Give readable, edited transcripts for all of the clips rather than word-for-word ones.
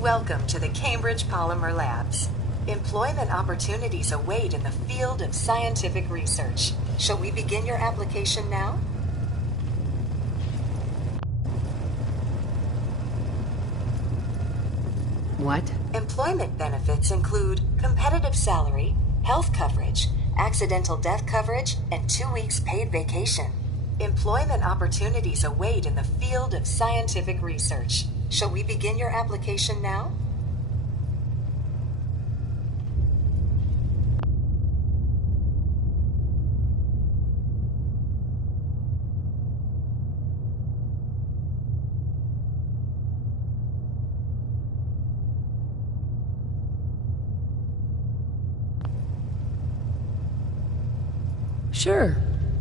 Welcome to the Cambridge Polymer Labs. Employment opportunities await in the field of scientific research. Shall we begin your application now? What? Employment benefits include competitive salary, health coverage, accidental death coverage, and 2 weeks paid vacation. Employment opportunities await in the field of scientific research. Shall we begin your application now? Sure.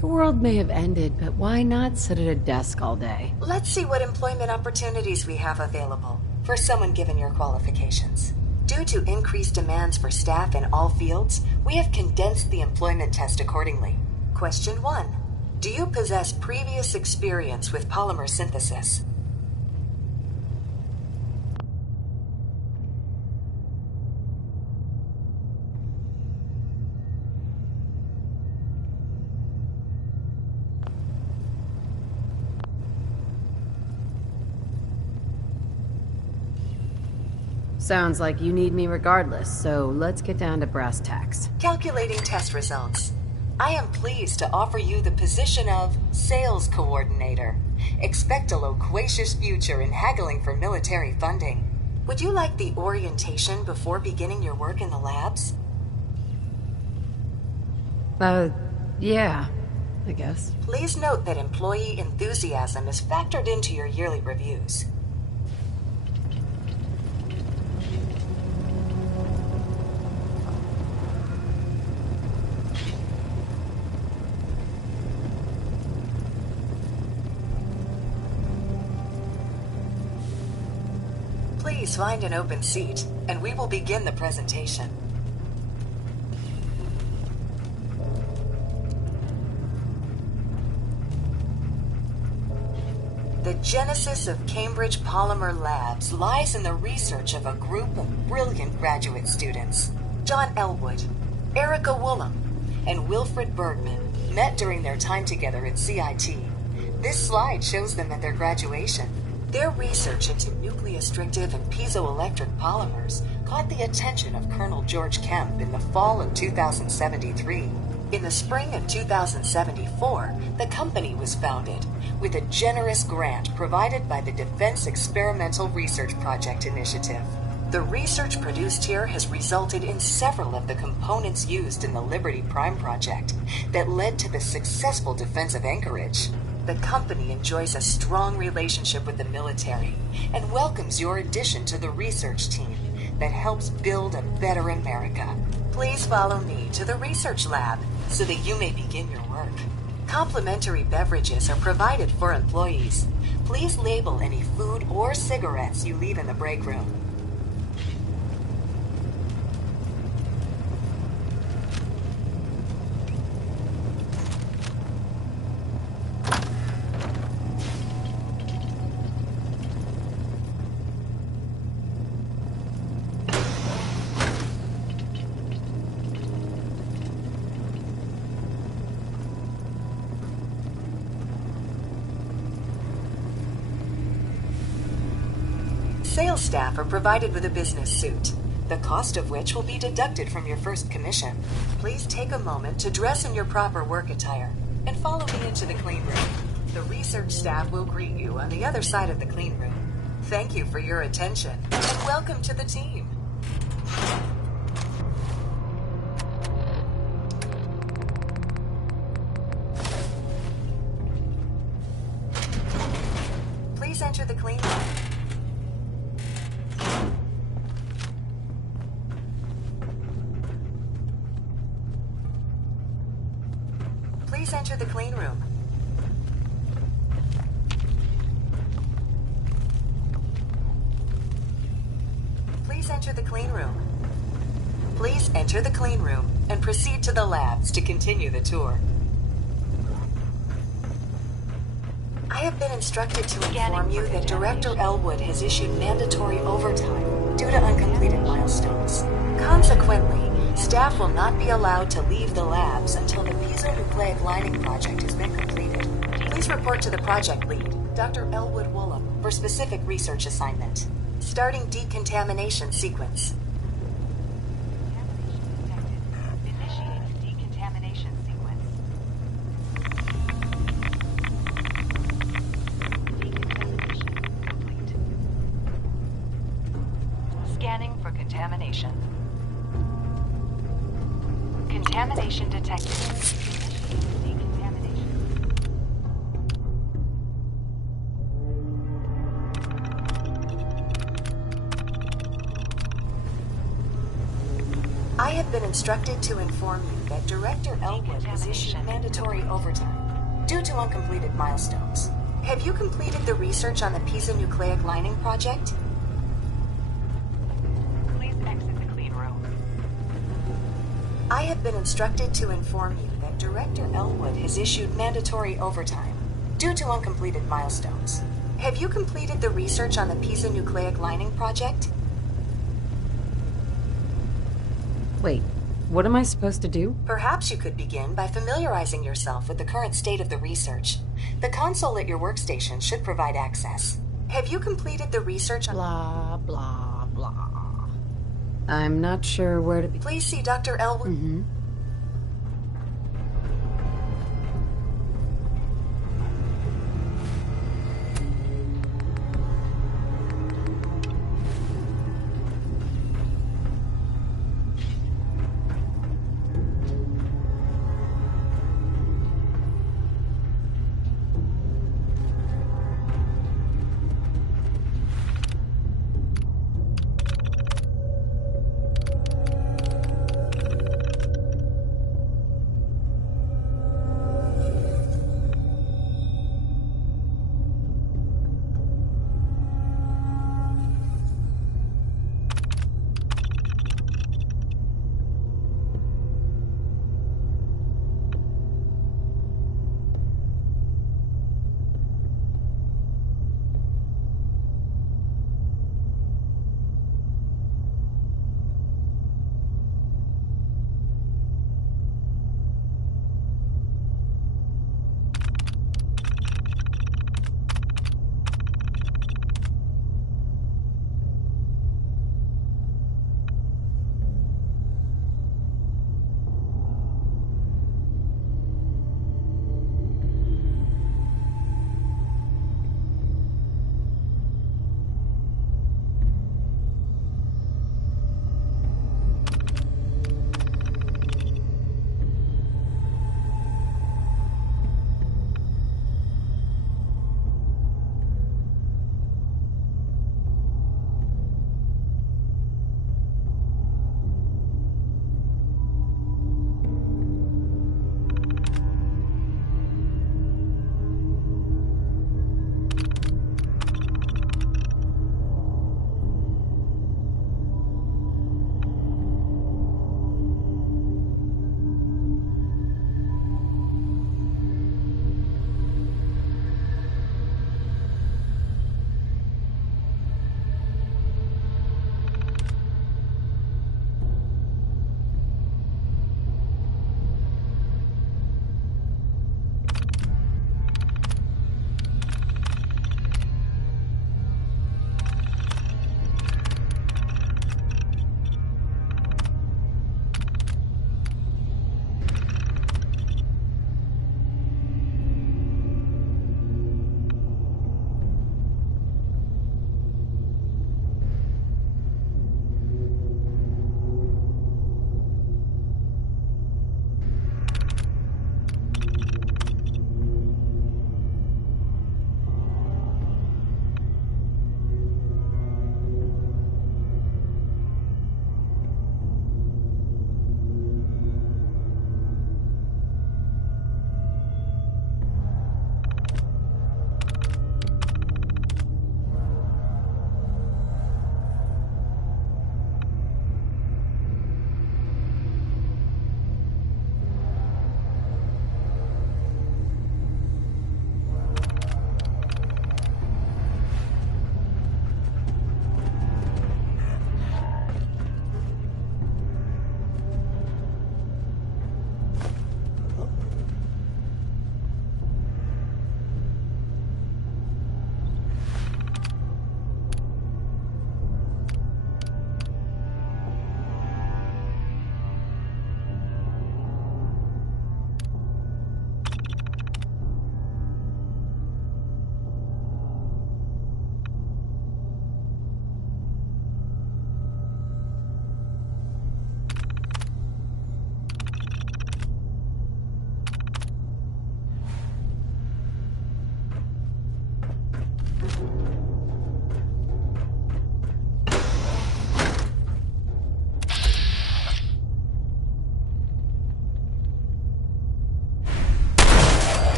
The world may have ended, but why not sit at a desk all day? Let's see what employment opportunities we have available for someone given your qualifications. Due to increased demands for staff in all fields, we have condensed the employment test accordingly. Question 1. Do you possess previous experience with polymer synthesis? Sounds like you need me regardless, so let's get down to brass tacks. Calculating test results. I am pleased to offer you the position of Sales Coordinator. Expect a loquacious future in haggling for military funding. Would you like the orientation before beginning your work in the labs? Yeah, I guess. Please note that employee enthusiasm is factored into your yearly reviews. Please find an open seat, and we will begin the presentation. The genesis of Cambridge Polymer Labs lies in the research of a group of brilliant graduate students. John Elwood, Erica Woolham, and Wilfred Bergman met during their time together at CIT. This slide shows them at their graduation. Their research into nucleostrictive and piezoelectric polymers caught the attention of Colonel George Kemp in the fall of 2073. In the spring of 2074, the company was founded with a generous grant provided by the Defense Experimental Research Project Initiative. The research produced here has resulted in several of the components used in the Liberty Prime project that led to the successful defense of Anchorage. The company enjoys a strong relationship with the military and welcomes your addition to the research team that helps build a better America. Please follow me to the research lab so that you may begin your work. Complimentary beverages are provided for employees. Please label any food or cigarettes you leave in the break room. Sales staff are provided with a business suit, the cost of which will be deducted from your first commission. Please take a moment to dress in your proper work attire and follow me into the clean room. The research staff will greet you on the other side of the clean room. Thank you for your attention and welcome to the team. Please enter the clean room. Please enter the clean room. Please enter the clean room. Please enter the clean room and proceed to the labs to continue the tour. I have been instructed to inform you that Director Elwood has issued mandatory overtime due to uncompleted milestones. Consequently, staff will not be allowed to leave the labs until the piezonucleic lining project has been completed. Please report to the project lead, Dr. Elwood Woolham, for specific research assignment. Starting decontamination sequence. Initiating decontamination sequence. Decontamination complete. Scanning for contamination. Contamination detected. Initiating decontamination. I have been instructed to inform you that Director Elwood has issued mandatory overtime due to uncompleted milestones. Have you completed the research on the piezonucleic lining project? Please exit the clean room. I have been instructed to inform you that Director Elwood has issued mandatory overtime due to uncompleted milestones. Have you completed the research on the piezonucleic lining project? Wait, what am I supposed to do? Perhaps you could begin by familiarizing yourself with the current state of the research. The console at your workstation should provide access. Have you completed the research on... Blah, blah, blah. I'm not sure where to be. Please see Dr. Elwood. Mm-hmm.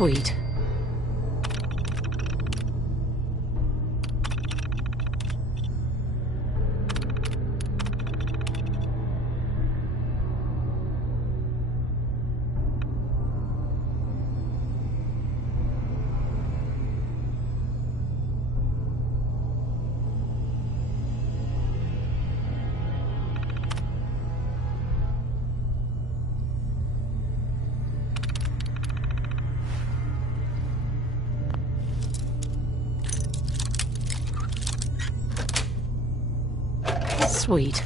Sweet. Sweet.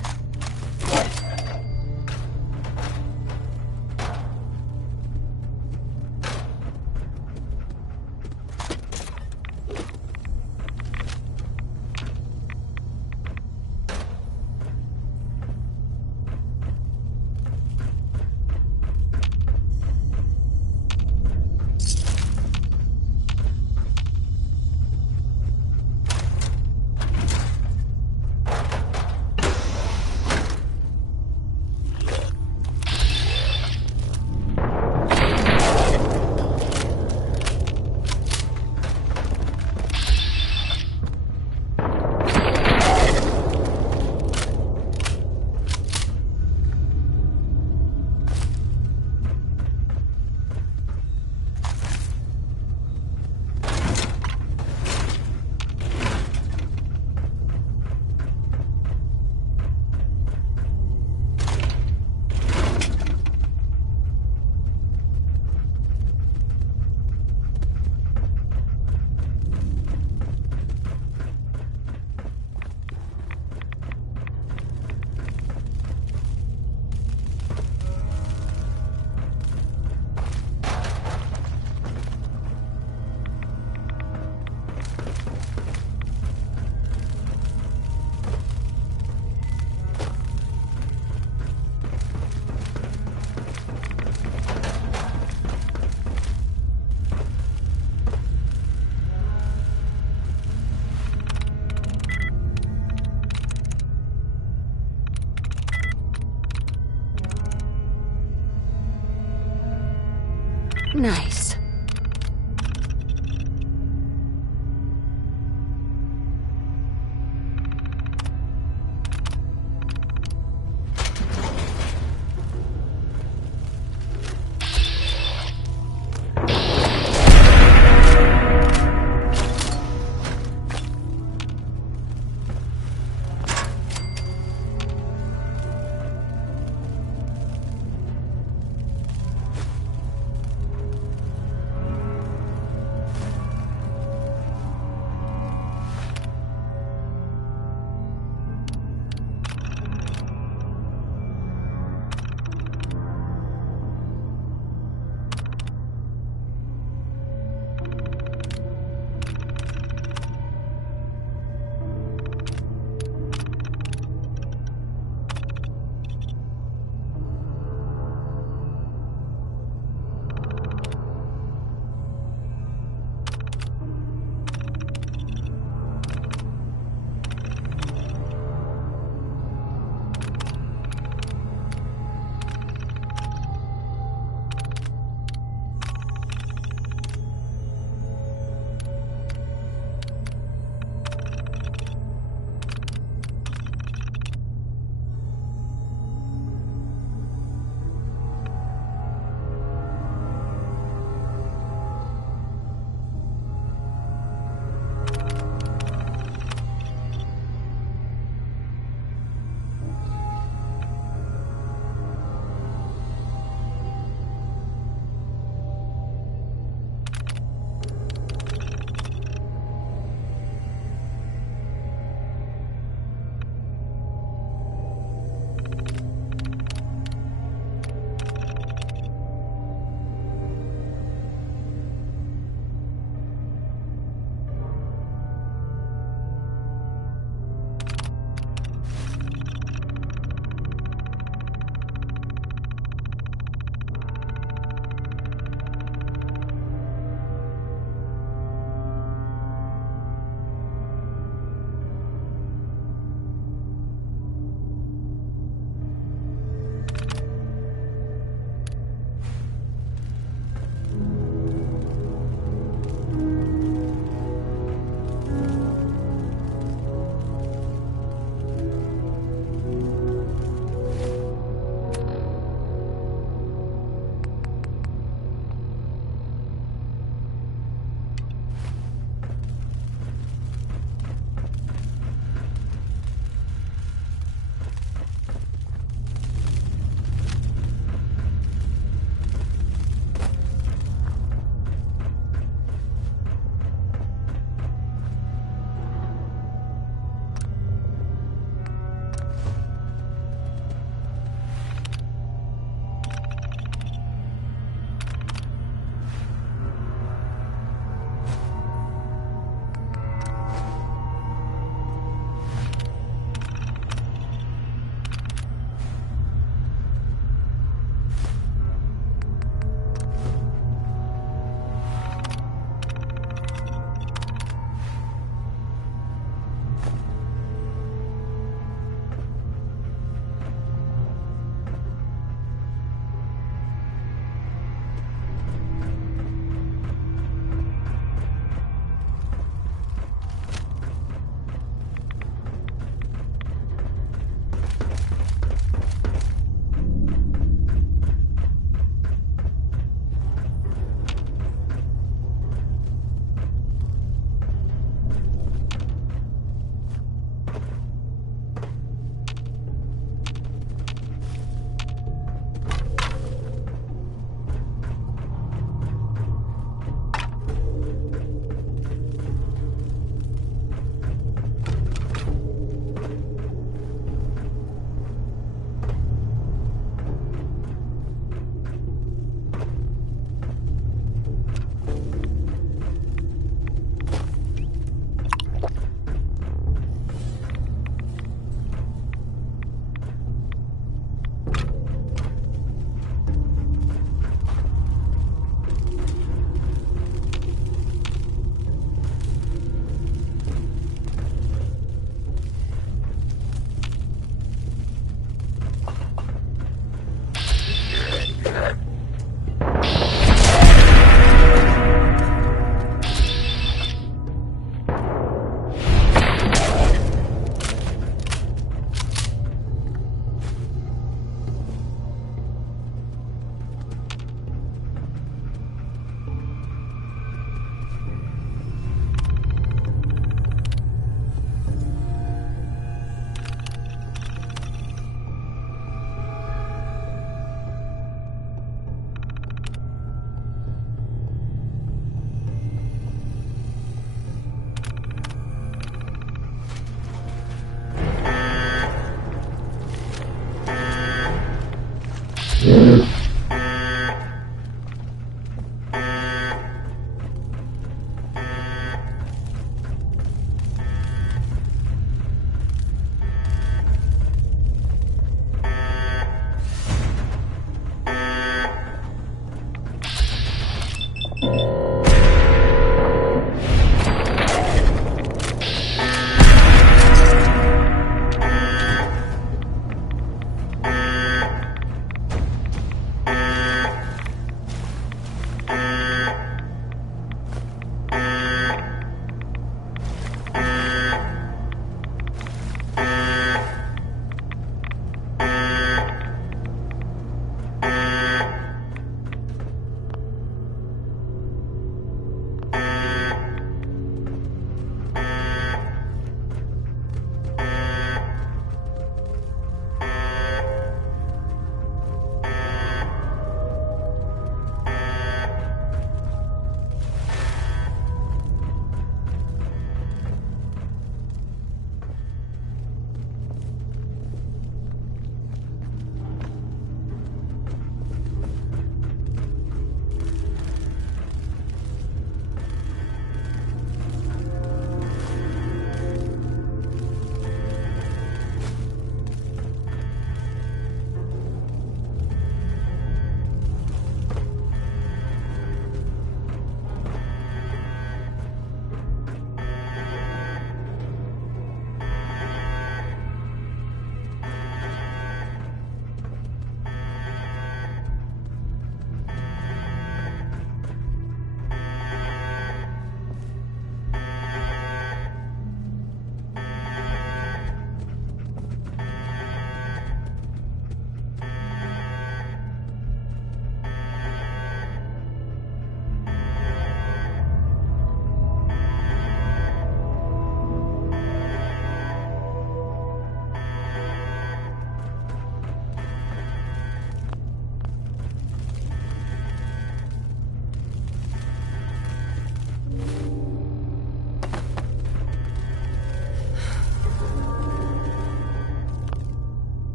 Nice.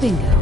Bingo.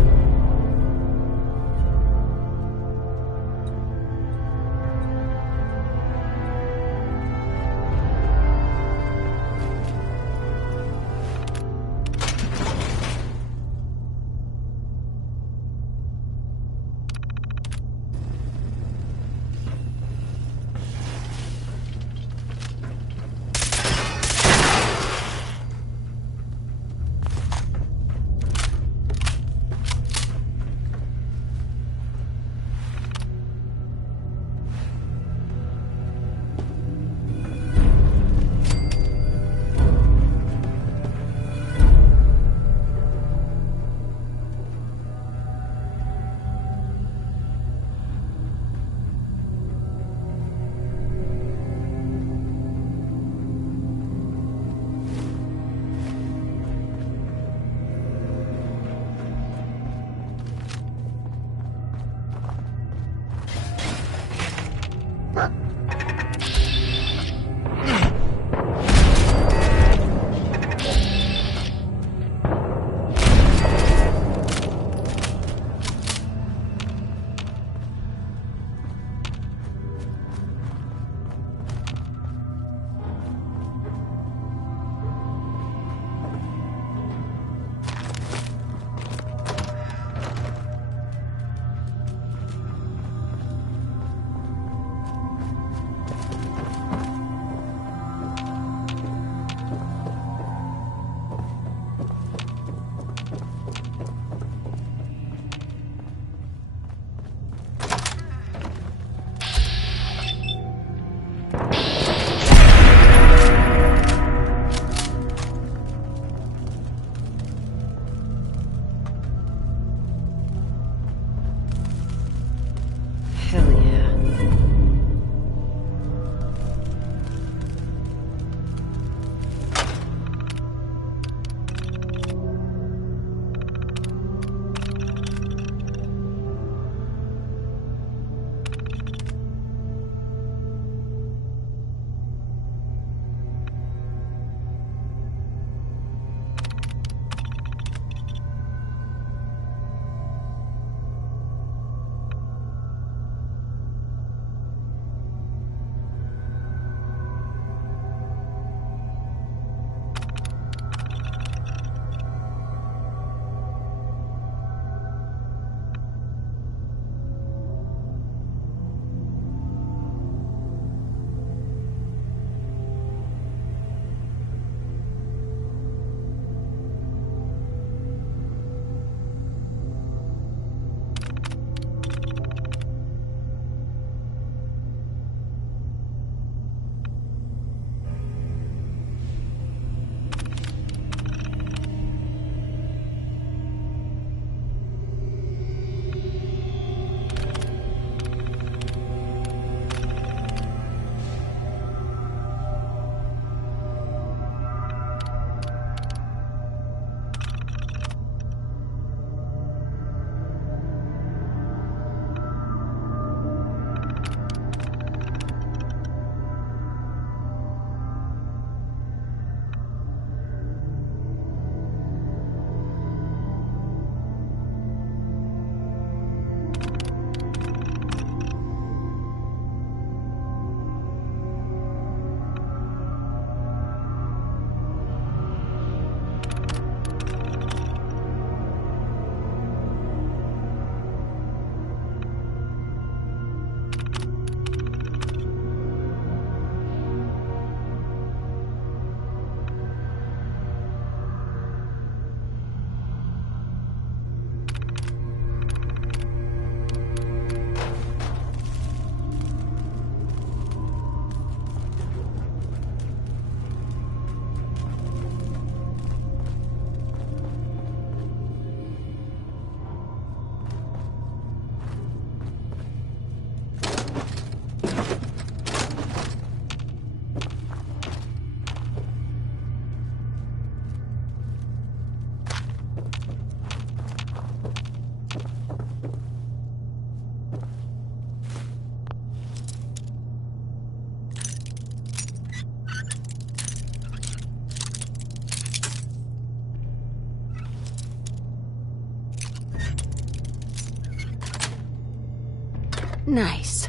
Nice.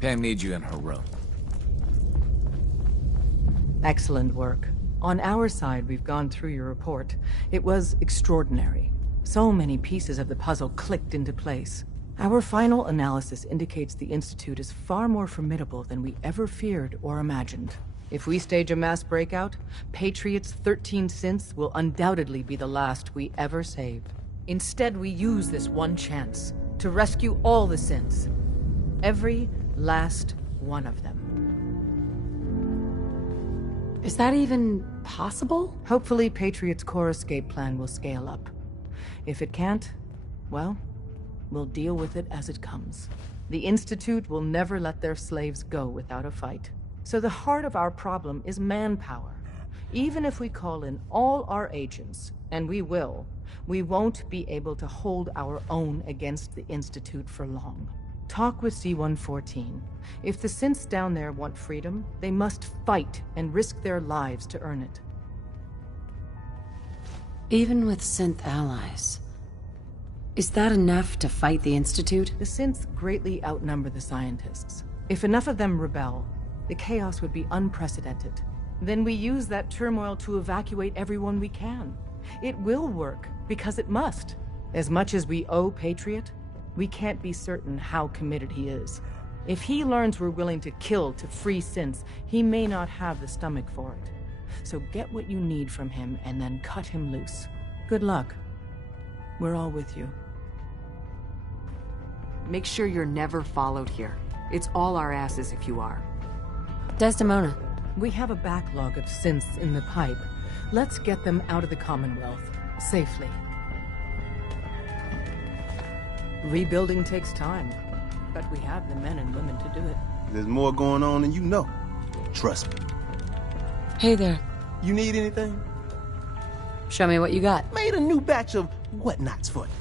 Pam needs you in her room. Excellent work. On our side, we've gone through your report. It was extraordinary. So many pieces of the puzzle clicked into place. Our final analysis indicates the Institute is far more formidable than we ever feared or imagined. If we stage a mass breakout, Patriot's 13 synths will undoubtedly be the last we ever save. Instead, we use this one chance to rescue all the synths. Every last one of them. Is that even possible? Hopefully, Patriot's core escape plan will scale up. If it can't, well, we'll deal with it as it comes. The Institute will never let their slaves go without a fight. So the heart of our problem is manpower. Even if we call in all our agents, and we will, we won't be able to hold our own against the Institute for long. Talk with C-114. If the synths down there want freedom, they must fight and risk their lives to earn it. Even with synth allies, is that enough to fight the Institute? The synths greatly outnumber the scientists. If enough of them rebel, the chaos would be unprecedented. Then we use that turmoil to evacuate everyone we can. It will work, because it must. As much as we owe Patriot, we can't be certain how committed he is. If he learns we're willing to kill to free synths, he may not have the stomach for it. So get what you need from him and then cut him loose. Good luck. We're all with you. Make sure you're never followed here. It's all our asses if you are. Desdemona. We have a backlog of synths in the pipe. Let's get them out of the Commonwealth, safely. Rebuilding takes time, but we have the men and women to do it. There's more going on than you know. Trust me. Hey there. You need anything? Show me what you got. Made a new batch of whatnots for you.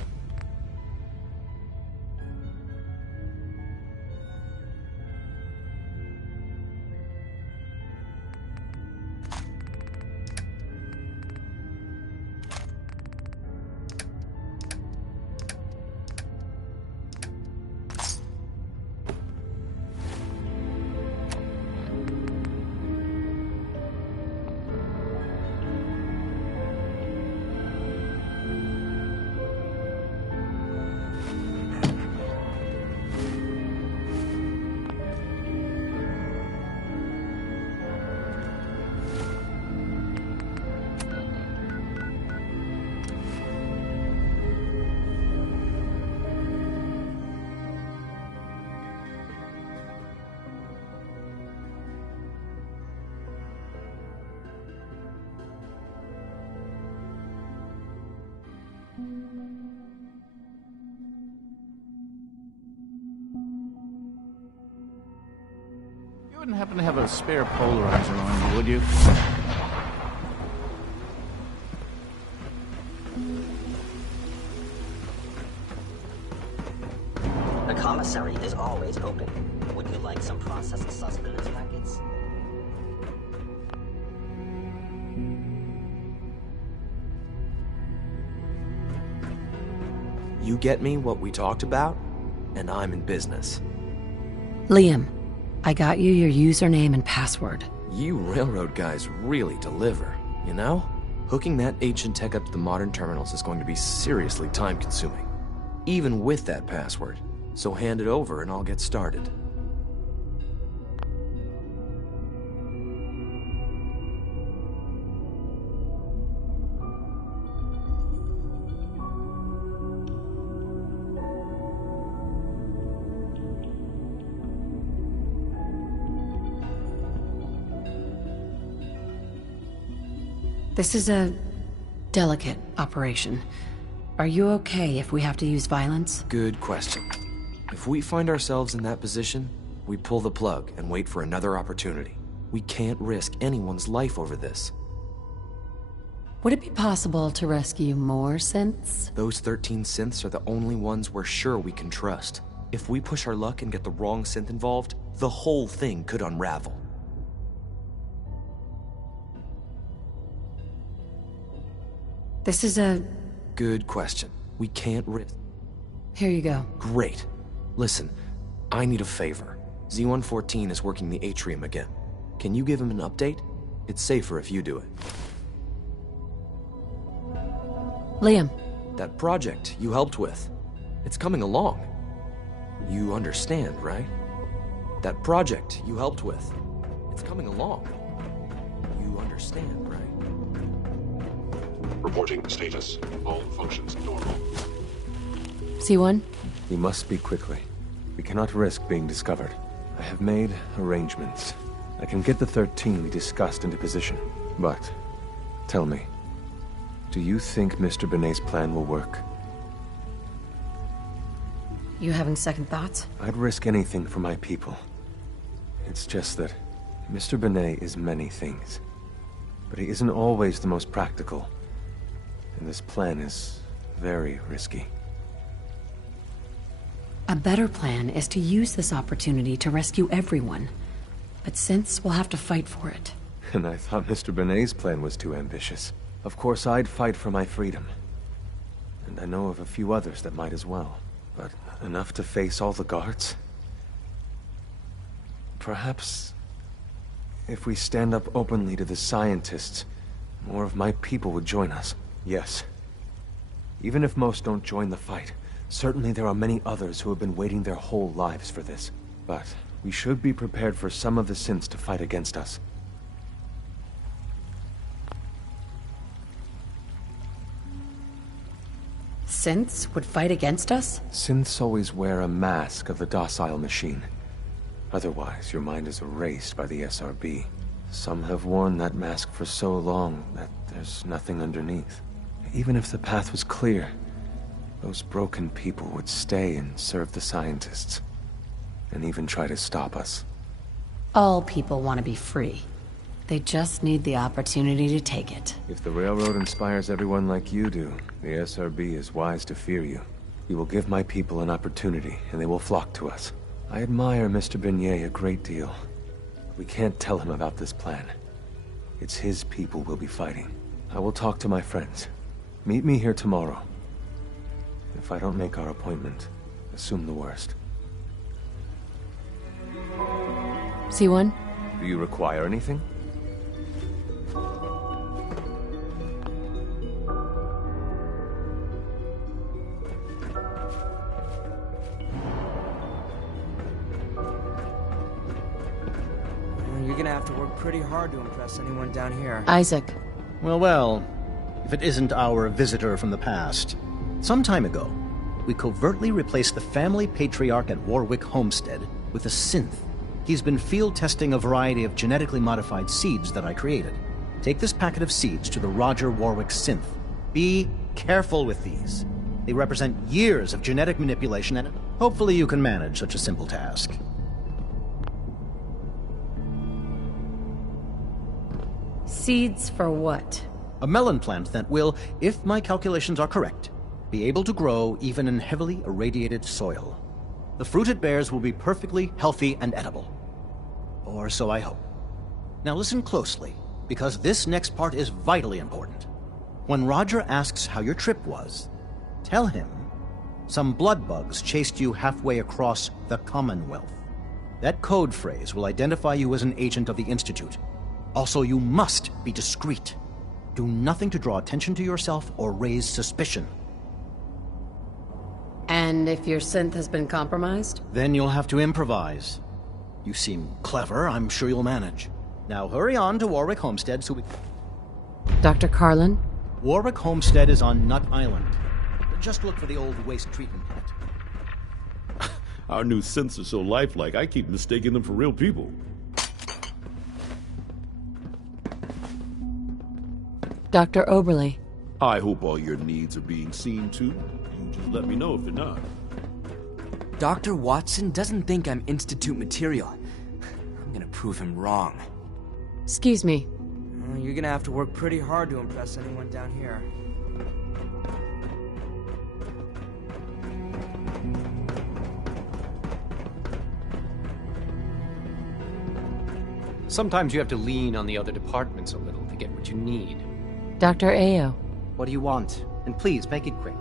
wouldn't happen to have a spare polarizer on you, would you? The commissary is always open. Would you like some processed sustenance packets? You get me what we talked about, and I'm in business. Liam, I got you your username and password. You railroad guys really deliver, you know? Hooking that ancient tech up to the modern terminals is going to be seriously time-consuming, even with that password. So hand it over and I'll get started. This is a delicate operation. Are you okay if we have to use violence? Good question. If we find ourselves in that position, we pull the plug and wait for another opportunity. We can't risk anyone's life over this. Would it be possible to rescue more synths? Those 13 synths are the only ones we're sure we can trust. If we push our luck and get the wrong synth involved, the whole thing could unravel. This is a... Good question. We can't risk... Here you go. Great. Listen, I need a favor. Z-114 is working the atrium again. Can you give him an update? It's safer if you do it. Liam. That project you helped with. It's coming along. You understand, right? That project you helped with. It's coming along. You understand, right? Reporting status. All functions normal. C1? We must speak quickly. We cannot risk being discovered. I have made arrangements. I can get the 13 we discussed into position. But, tell me, do you think Mr. Benet's plan will work? You having second thoughts? I'd risk anything for my people. It's just that Mr. Benet is many things. But he isn't always the most practical. And this plan is very risky. A better plan is to use this opportunity to rescue everyone. But synths will have to fight for it. And I thought Mr. Benet's plan was too ambitious. Of course, I'd fight for my freedom. And I know of a few others that might as well. But enough to face all the guards? Perhaps... if we stand up openly to the scientists, more of my people would join us. Yes. Even if most don't join the fight, certainly there are many others who have been waiting their whole lives for this. But we should be prepared for some of the synths to fight against us. Synths would fight against us? Synths always wear a mask of the docile machine. Otherwise, your mind is erased by the SRB. Some have worn that mask for so long that there's nothing underneath. Even if the path was clear, those broken people would stay and serve the scientists. And even try to stop us. All people want to be free. They just need the opportunity to take it. If the Railroad inspires everyone like you do, the SRB is wise to fear you. You will give my people an opportunity, and they will flock to us. I admire Mr. Benet a great deal. We can't tell him about this plan. It's his people we'll be fighting. I will talk to my friends. Meet me here tomorrow. If I don't make our appointment, assume the worst. C1? Do you require anything? You're gonna have to work pretty hard to impress anyone down here. Isaac. Well, if it isn't our visitor from the past. Some time ago, we covertly replaced the family patriarch at Warwick Homestead with a synth. He's been field testing a variety of genetically modified seeds that I created. Take this packet of seeds to the Roger Warwick synth. Be careful with these. They represent years of genetic manipulation, and hopefully you can manage such a simple task. Seeds for what? A melon plant that will, if my calculations are correct, be able to grow even in heavily irradiated soil. The fruit it bears will be perfectly healthy and edible. Or so I hope. Now listen closely, because this next part is vitally important. When Roger asks how your trip was, tell him some blood bugs chased you halfway across the Commonwealth. That code phrase will identify you as an agent of the Institute. Also, you must be discreet. Do nothing to draw attention to yourself or raise suspicion. And if your synth has been compromised? Then you'll have to improvise. You seem clever. I'm sure you'll manage. Now hurry on to Warwick Homestead so we... Dr. Carlin? Warwick Homestead is on Nut Island. Just look for the old waste treatment plant. Our new synths are so lifelike, I keep mistaking them for real people. Dr. Oberly. I hope all your needs are being seen to. You just let me know if they're not. Dr. Watson doesn't think I'm Institute material. I'm gonna prove him wrong. Excuse me. You're gonna have to work pretty hard to impress anyone down here. Sometimes you have to lean on the other departments a little to get what you need. Dr. Ayo. What do you want? And please, make it quick.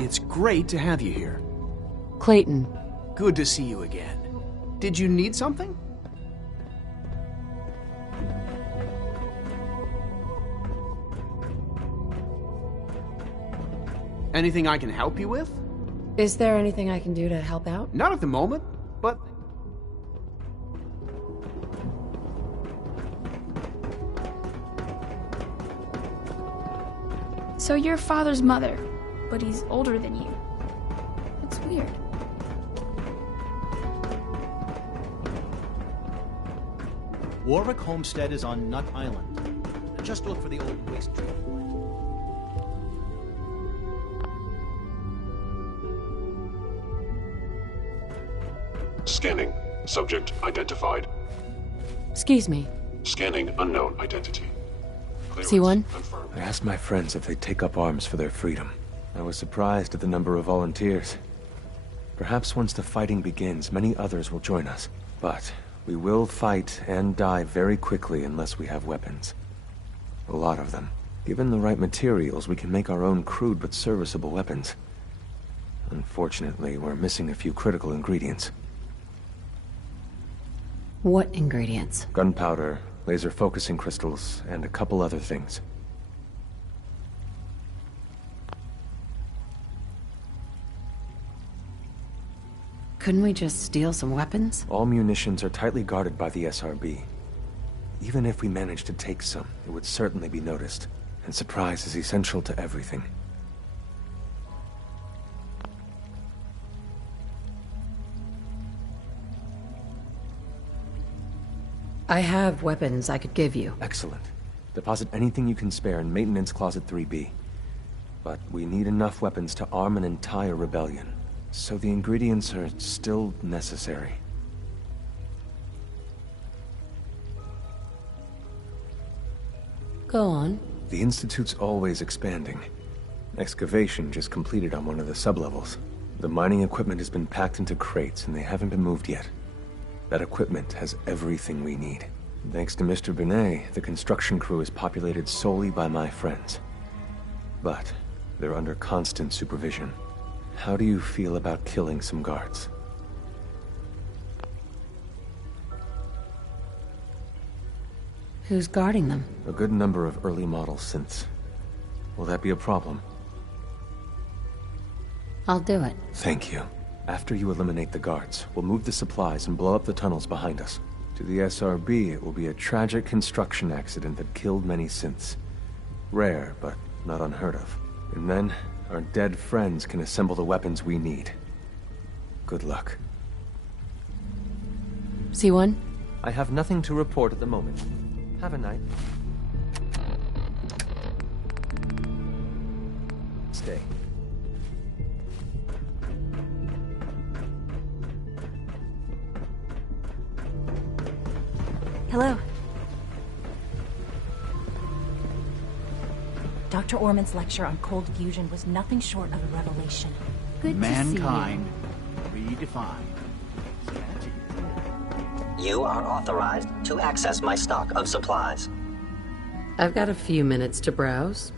It's great to have you here. Clayton. Good to see you again. Did you need something? Anything I can help you with? Is there anything I can do to help out? Not at the moment, but... So you're father's mother, but he's older than you. It's weird. Warwick Homestead is on Nut Island. Just look for the old waste treatment plant. Scanning. Subject identified. Excuse me. Scanning unknown identity. C1? I asked my friends if they'd take up arms for their freedom. I was surprised at the number of volunteers. Perhaps once the fighting begins, many others will join us. But we will fight and die very quickly unless we have weapons. A lot of them. Given the right materials, we can make our own crude but serviceable weapons. Unfortunately, we're missing a few critical ingredients. What ingredients? Gunpowder, laser focusing crystals, and a couple other things. Couldn't we just steal some weapons? All munitions are tightly guarded by the SRB. Even if we managed to take some, it would certainly be noticed. And surprise is essential to everything. I have weapons I could give you. Excellent. Deposit anything you can spare in Maintenance Closet 3B. But we need enough weapons to arm an entire rebellion. So the ingredients are still necessary. Go on. The Institute's always expanding. Excavation just completed on one of the sublevels. The mining equipment has been packed into crates and they haven't been moved yet. That equipment has everything we need. Thanks to Mr. Binet, the construction crew is populated solely by my friends. But they're under constant supervision. How do you feel about killing some guards? Who's guarding them? A good number of early model synths. Will that be a problem? I'll do it. Thank you. After you eliminate the guards, we'll move the supplies and blow up the tunnels behind us. To the SRB, it will be a tragic construction accident that killed many synths. Rare, but not unheard of. And then, our dead friends can assemble the weapons we need. Good luck. C1? I have nothing to report at the moment. Have a night. Stay. Hello. Dr. Orman's lecture on cold fusion was nothing short of a revelation. Good Mankind redefined. You are authorized to access my stock of supplies. I've got a few minutes to browse.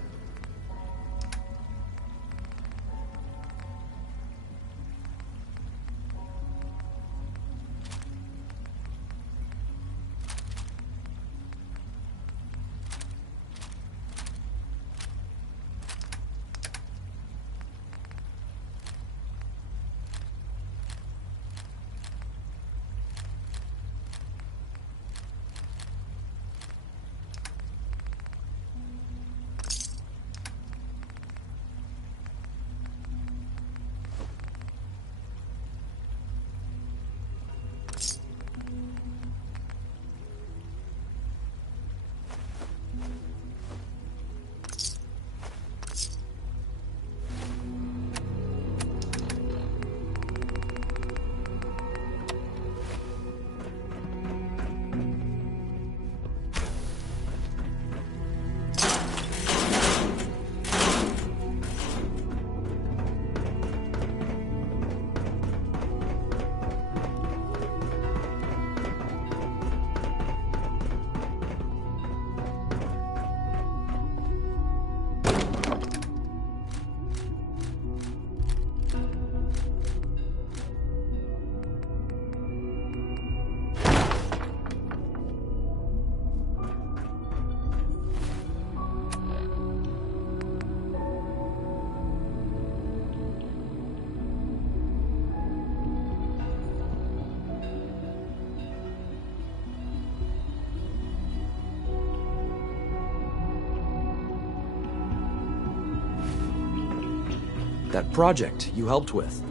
That project you helped with,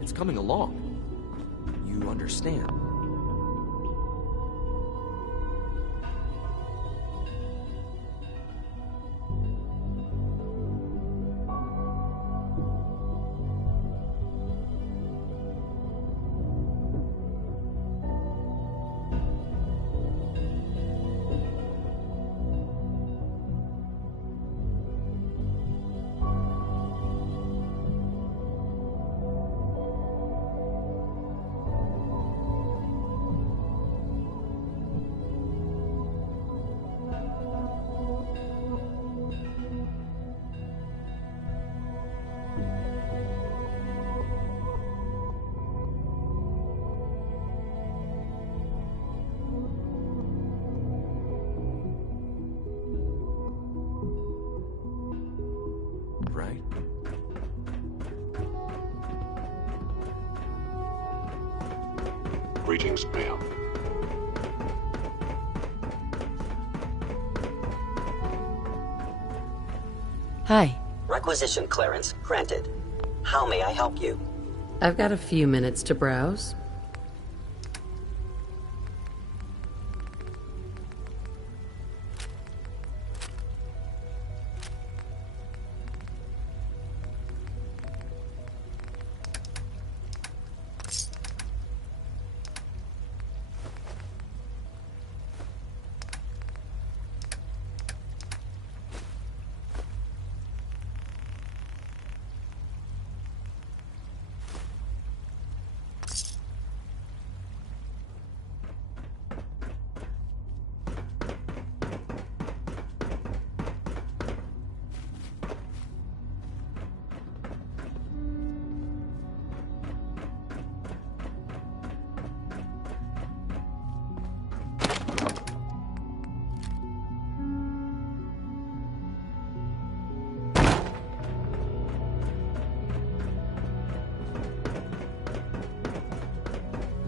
it's coming along. You understand. Right? Greetings, ma'am. Hi. Requisition clearance granted. How may I help you? I've got a few minutes to browse.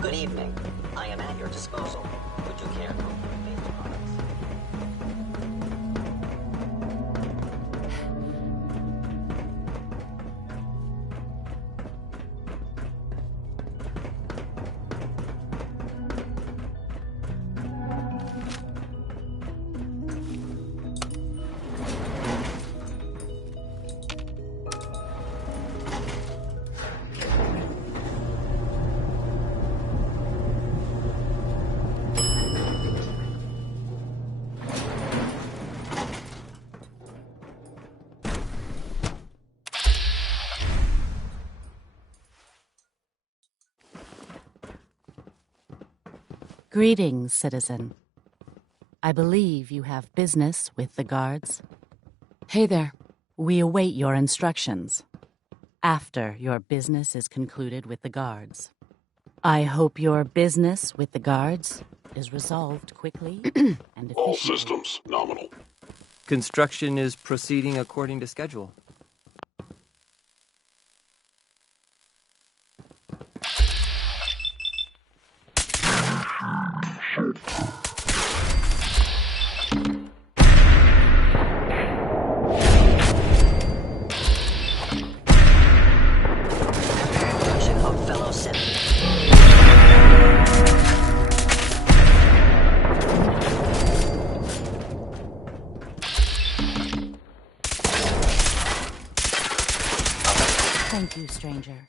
Good evening. I am at your disposal. Would you care to face the products? Greetings, citizen. I believe you have business with the guards. Hey there. We await your instructions. After your business is concluded with the guards. I hope your business with the guards is resolved quickly and efficiently. All systems nominal. Construction is proceeding according to schedule. Production of fellow citizens. Thank you, stranger.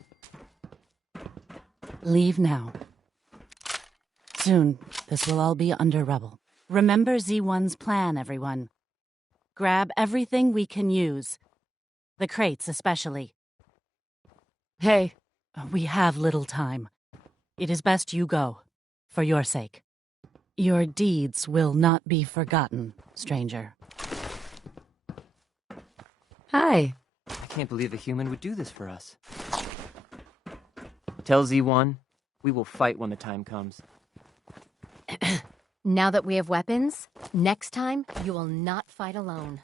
Leave now. Soon, this will all be under rubble. Remember Z1's plan, everyone. Grab everything we can use. The crates, especially. Hey, we have little time. It is best you go, for your sake. Your deeds will not be forgotten, stranger. Hi. I can't believe a human would do this for us. Tell Z1, we will fight when the time comes. Now that we have weapons, next time you will not fight alone.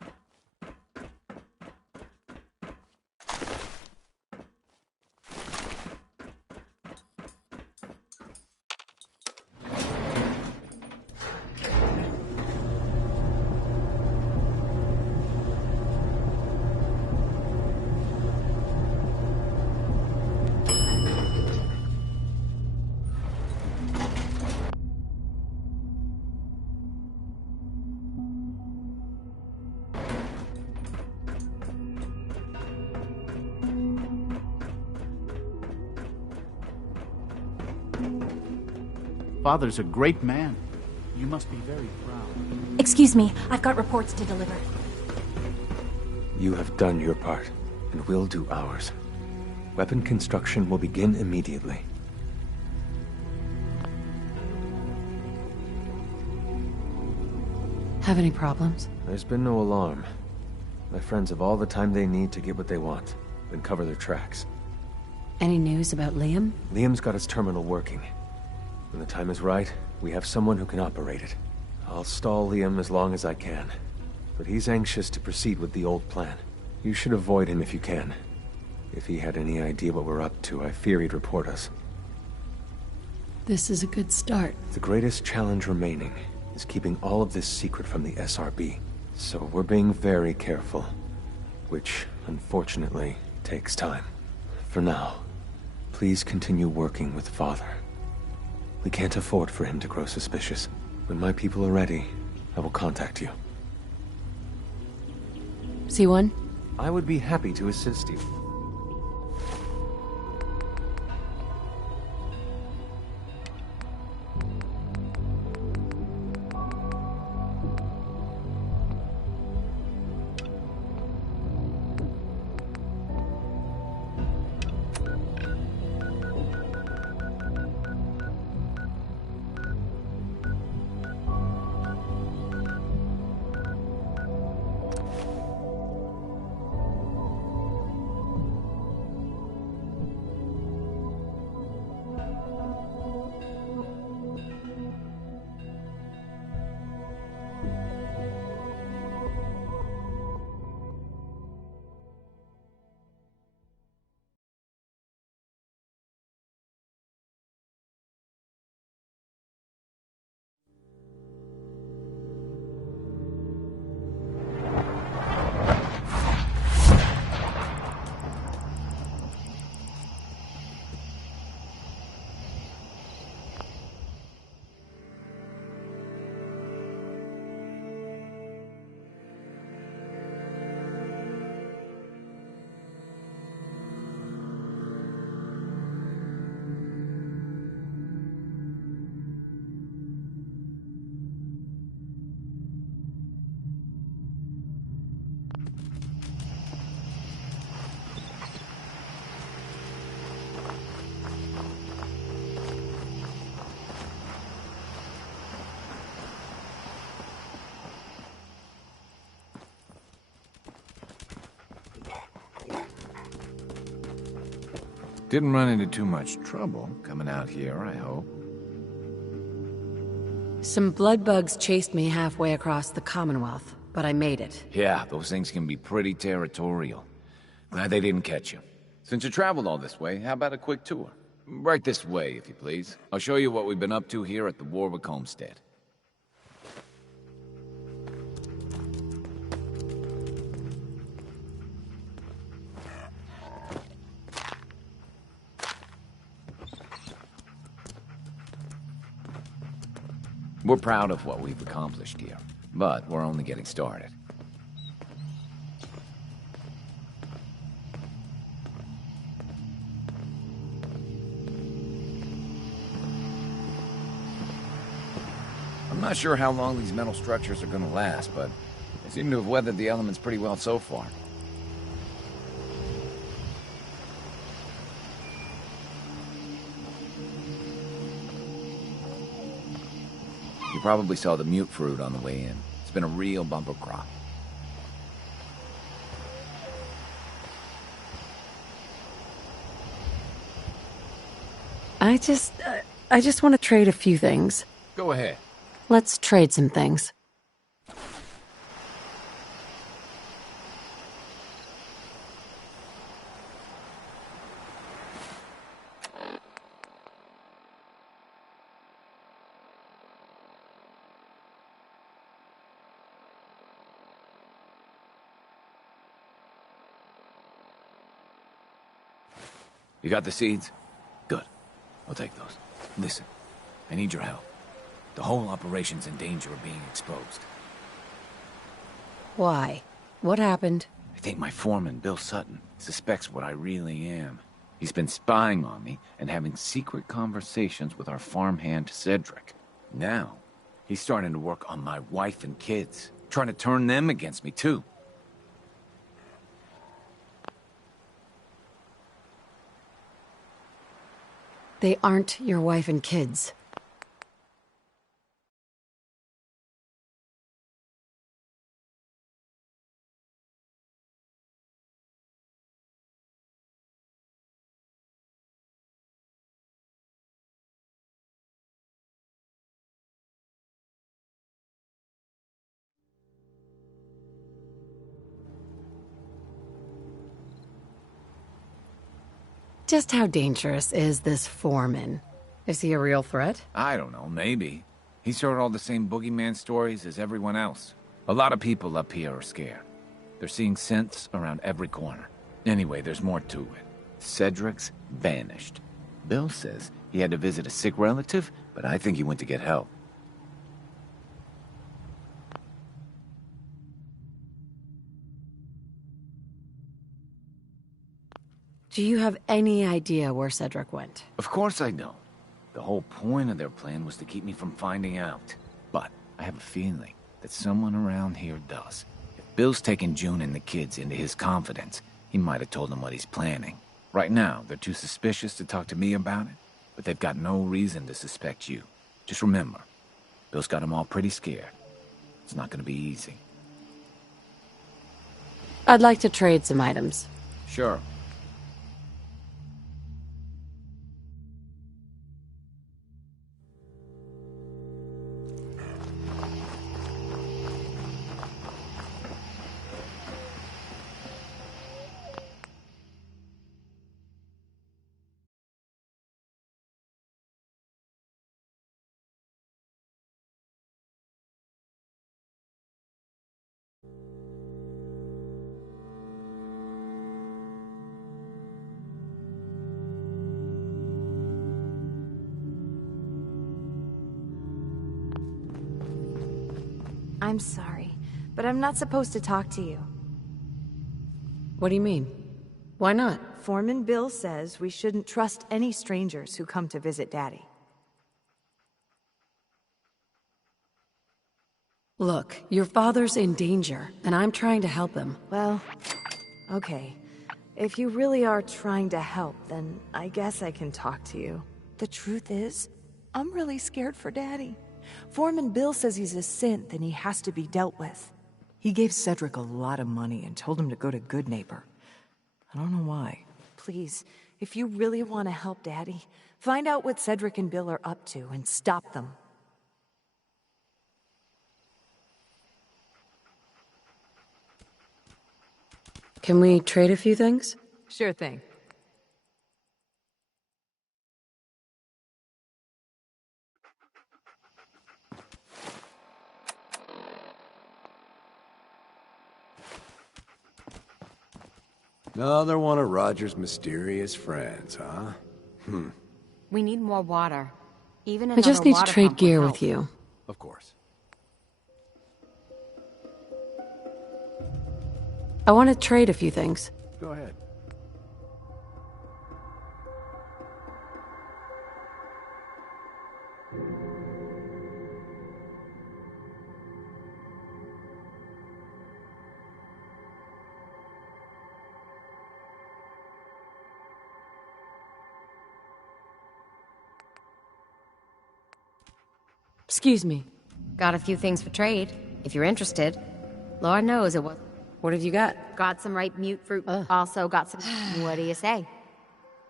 Father's a great man. You must be very proud. Excuse me, I've got reports to deliver. You have done your part, and we'll do ours. Weapon construction will begin immediately. Have any problems? There's been no alarm. My friends have all the time they need to get what they want, then cover their tracks. Any news about Liam? Liam's got his terminal working. When the time is right, we have someone who can operate it. I'll stall Liam as long as I can, but he's anxious to proceed with the old plan. You should avoid him if you can. If he had any idea what we're up to, I fear he'd report us. This is a good start. The greatest challenge remaining is keeping all of this secret from the SRB. So we're being very careful, which, unfortunately, takes time. For now, please continue working with Father. We can't afford for him to grow suspicious. When my people are ready, I will contact you. C1? I would be happy to assist you. Didn't run into too much trouble coming out here, I hope. Some blood bugs chased me halfway across the Commonwealth, but I made it. Yeah, those things can be pretty territorial. Glad they didn't catch you. Since you traveled all this way, how about a quick tour? Right this way, if you please. I'll show you what we've been up to here at the Warwick Homestead. We're proud of what we've accomplished here, but we're only getting started. I'm not sure how long these metal structures are gonna last, but they seem to have weathered the elements pretty well so far. You probably saw the mute fruit on the way in. It's been a real bumper crop. I just want to trade a few things. Go ahead. Let's trade some things. You got the seeds? Good. I'll take those. Listen, I need your help. The whole operation's in danger of being exposed. Why? What happened? I think my foreman, Bill Sutton, suspects what I really am. He's been spying on me and having secret conversations with our farmhand, Cedric. Now, he's starting to work on my wife and kids, trying to turn them against me, too. They aren't your wife and kids. Just how dangerous is this foreman? Is he a real threat? I don't know, maybe. He's heard all the same boogeyman stories as everyone else. A lot of people up here are scared. They're seeing scents around every corner. Anyway, there's more to it. Cedric's vanished. Bill says he had to visit a sick relative, but I think he went to get help. Do you have any idea where Cedric went? Of course I don't. The whole point of their plan was to keep me from finding out. But I have a feeling that someone around here does. If Bill's taken June and the kids into his confidence, he might have told them what he's planning. Right now, they're too suspicious to talk to me about it, but they've got no reason to suspect you. Just remember, Bill's got them all pretty scared. It's not gonna be easy. I'd like to trade some items. Sure. I'm sorry, but I'm not supposed to talk to you. What do you mean? Why not? Foreman Bill says we shouldn't trust any strangers who come to visit Daddy. Look, your father's in danger, and I'm trying to help him. Well, okay. If you really are trying to help, then I guess I can talk to you. The truth is, I'm really scared for Daddy. Foreman Bill says he's a synth and he has to be dealt with. He gave Cedric a lot of money and told him to go to Good Neighbor. I don't know why. please, if you really want to help Daddy, find out what Cedric and Bill are up to and stop them. Can we trade a few things? Sure thing. Another one of Roger's mysterious friends, huh? We need more water. Even I another just need to water trade pump would gear help. with you. Of course. I want to trade a few things. Go ahead. Excuse me. Got a few things for trade, if you're interested. Lord knows it was. What have you got? Got some ripe mute fruit. Also got some. What do you say?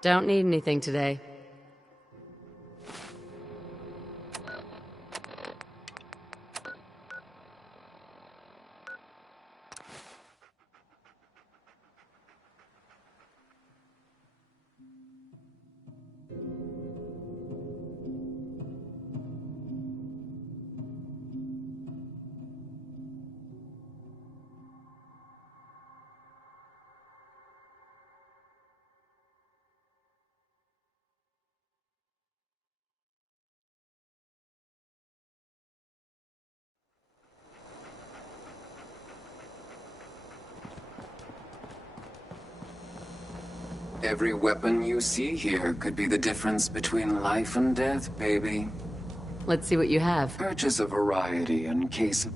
Don't need anything today. Every weapon you see here could be the difference between life and death, baby. Let's see what you have. Purchase a variety in case of...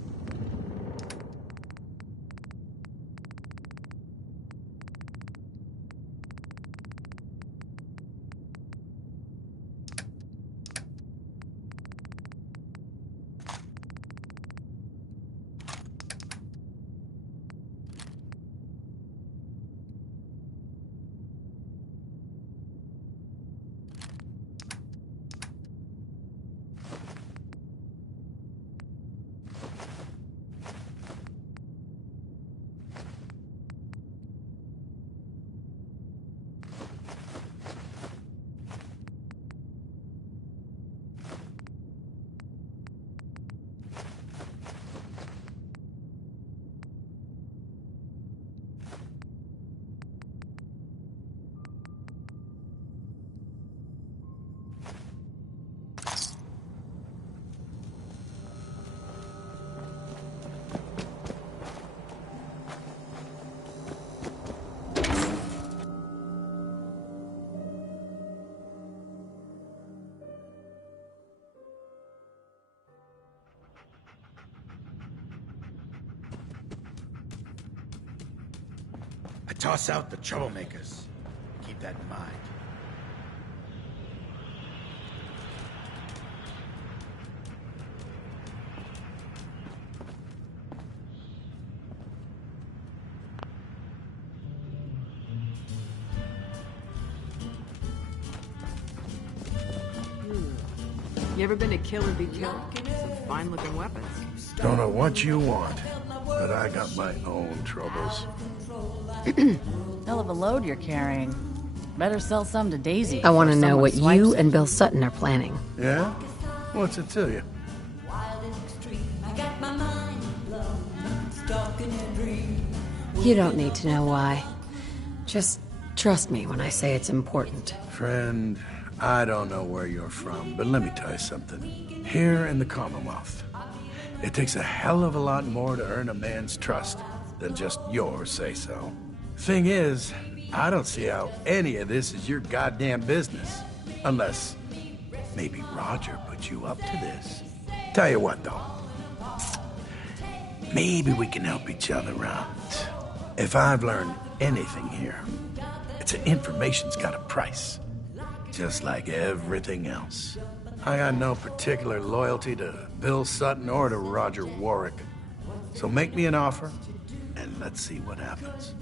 I toss out the troublemakers. Keep that in mind. You ever been to Kill or Be Killed? Some fine-looking weapons. Don't know what you want, but I got my own troubles. Hell of a load you're carrying. Better sell some to Daisy. I want to before know what someone you swipes and it. Bill Sutton are planning. Yeah? What's it to you? You don't need to know why. Just trust me when I say it's important. Friend, I don't know where you're from, but let me tell you something. Here in the Commonwealth, it takes a hell of a lot more to earn a man's trust than just your say-so. Thing is, I don't see how any of this is your goddamn business. Unless maybe Roger put you up to this. Tell you what, though. Maybe we can help each other out. If I've learned anything here, it's that information's got a price. Just like everything else. I got no particular loyalty to Bill Sutton or to Roger Warwick. So make me an offer, and let's see what happens.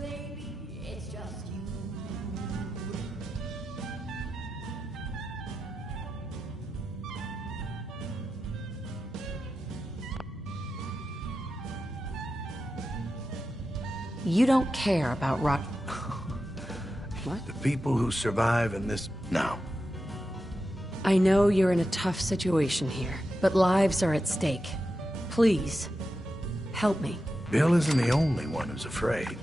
You don't care about The people who survive in this... No. I know you're in a tough situation here, but lives are at stake. Please, help me. Bill isn't the only one who's afraid.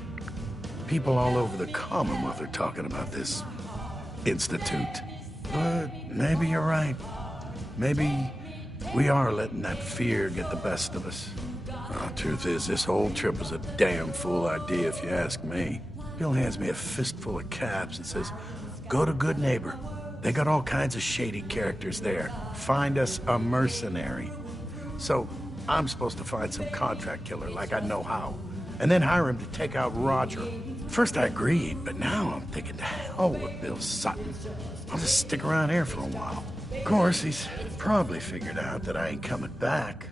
People all over the Commonwealth are talking about this institute. But maybe you're right. Maybe we are letting that fear get the best of us. Truth is, this whole trip was a damn fool idea if you ask me. Bill hands me a fistful of caps and says, go to Good Neighbor. They got all kinds of shady characters there. Find us a mercenary. So I'm supposed to find some contract killer like I know how, and then hire him to take out Roger. First I agreed, but now I'm thinking to hell with Bill Sutton. I'll just stick around here for a while. Of course, he's probably figured out that I ain't coming back.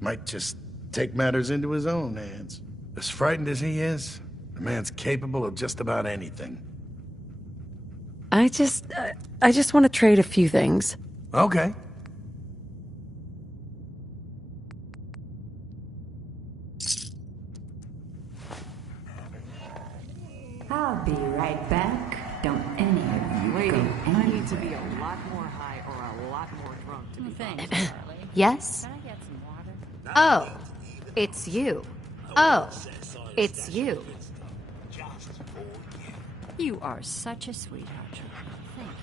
Might just take matters into his own hands. As frightened as he is, the man's capable of just about anything. I just want to trade a few things. Okay. I'll be right back. Don't any of you Lady, go I anywhere. need to be a lot more high or a lot more drunk to be fine. Yes? Oh, it's you. Oh, it's you. You are such a sweetheart. Thank you.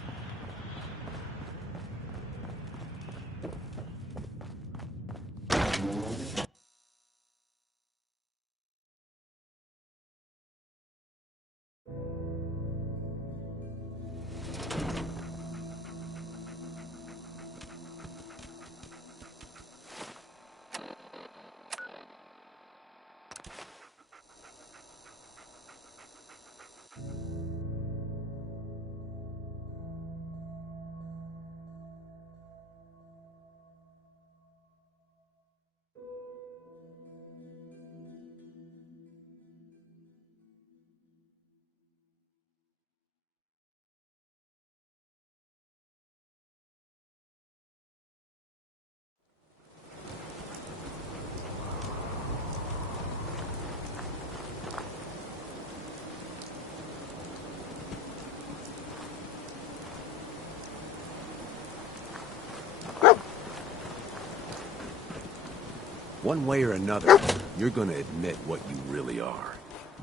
One way or another, you're gonna admit what you really are.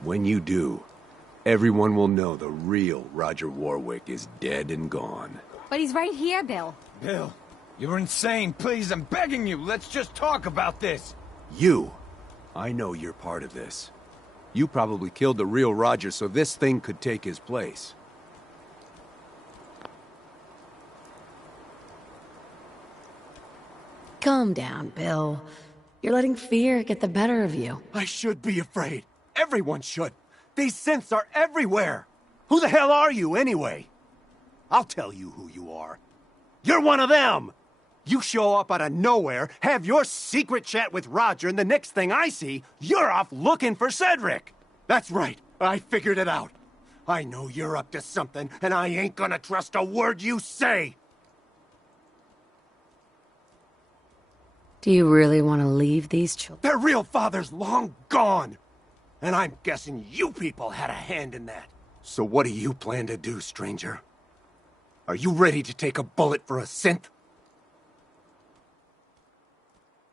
When you do, everyone will know the real Roger Warwick is dead and gone. But he's right here, Bill. Bill, you're insane. Please, I'm begging you. Let's just talk about this. You! I know you're part of this. You probably killed the real Roger so this thing could take his place. Calm down, Bill. You're letting fear get the better of you. I should be afraid. Everyone should. These synths are everywhere. Who the hell are you, anyway? I'll tell you who you are. You're one of them! You show up out of nowhere, have your secret chat with Roger, and the next thing I see, you're off looking for Cedric! That's right, I figured it out. I know you're up to something, and I ain't gonna trust a word you say! Do you really want to leave these children? Their real father's long gone! And I'm guessing you people had a hand in that. So what do you plan to do, stranger? Are you ready to take a bullet for a synth?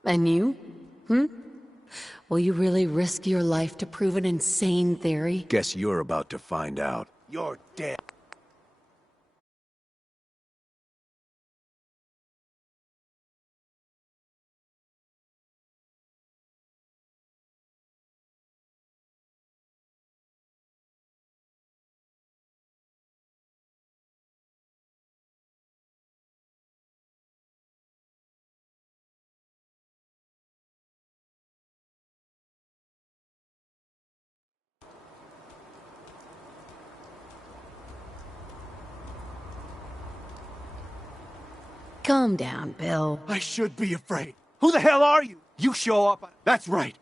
And you? Will you really risk your life to prove an insane theory? Guess you're about to find out. You're dead. Calm down, Bill. I should be afraid. Who the hell are you? You show up. That's right.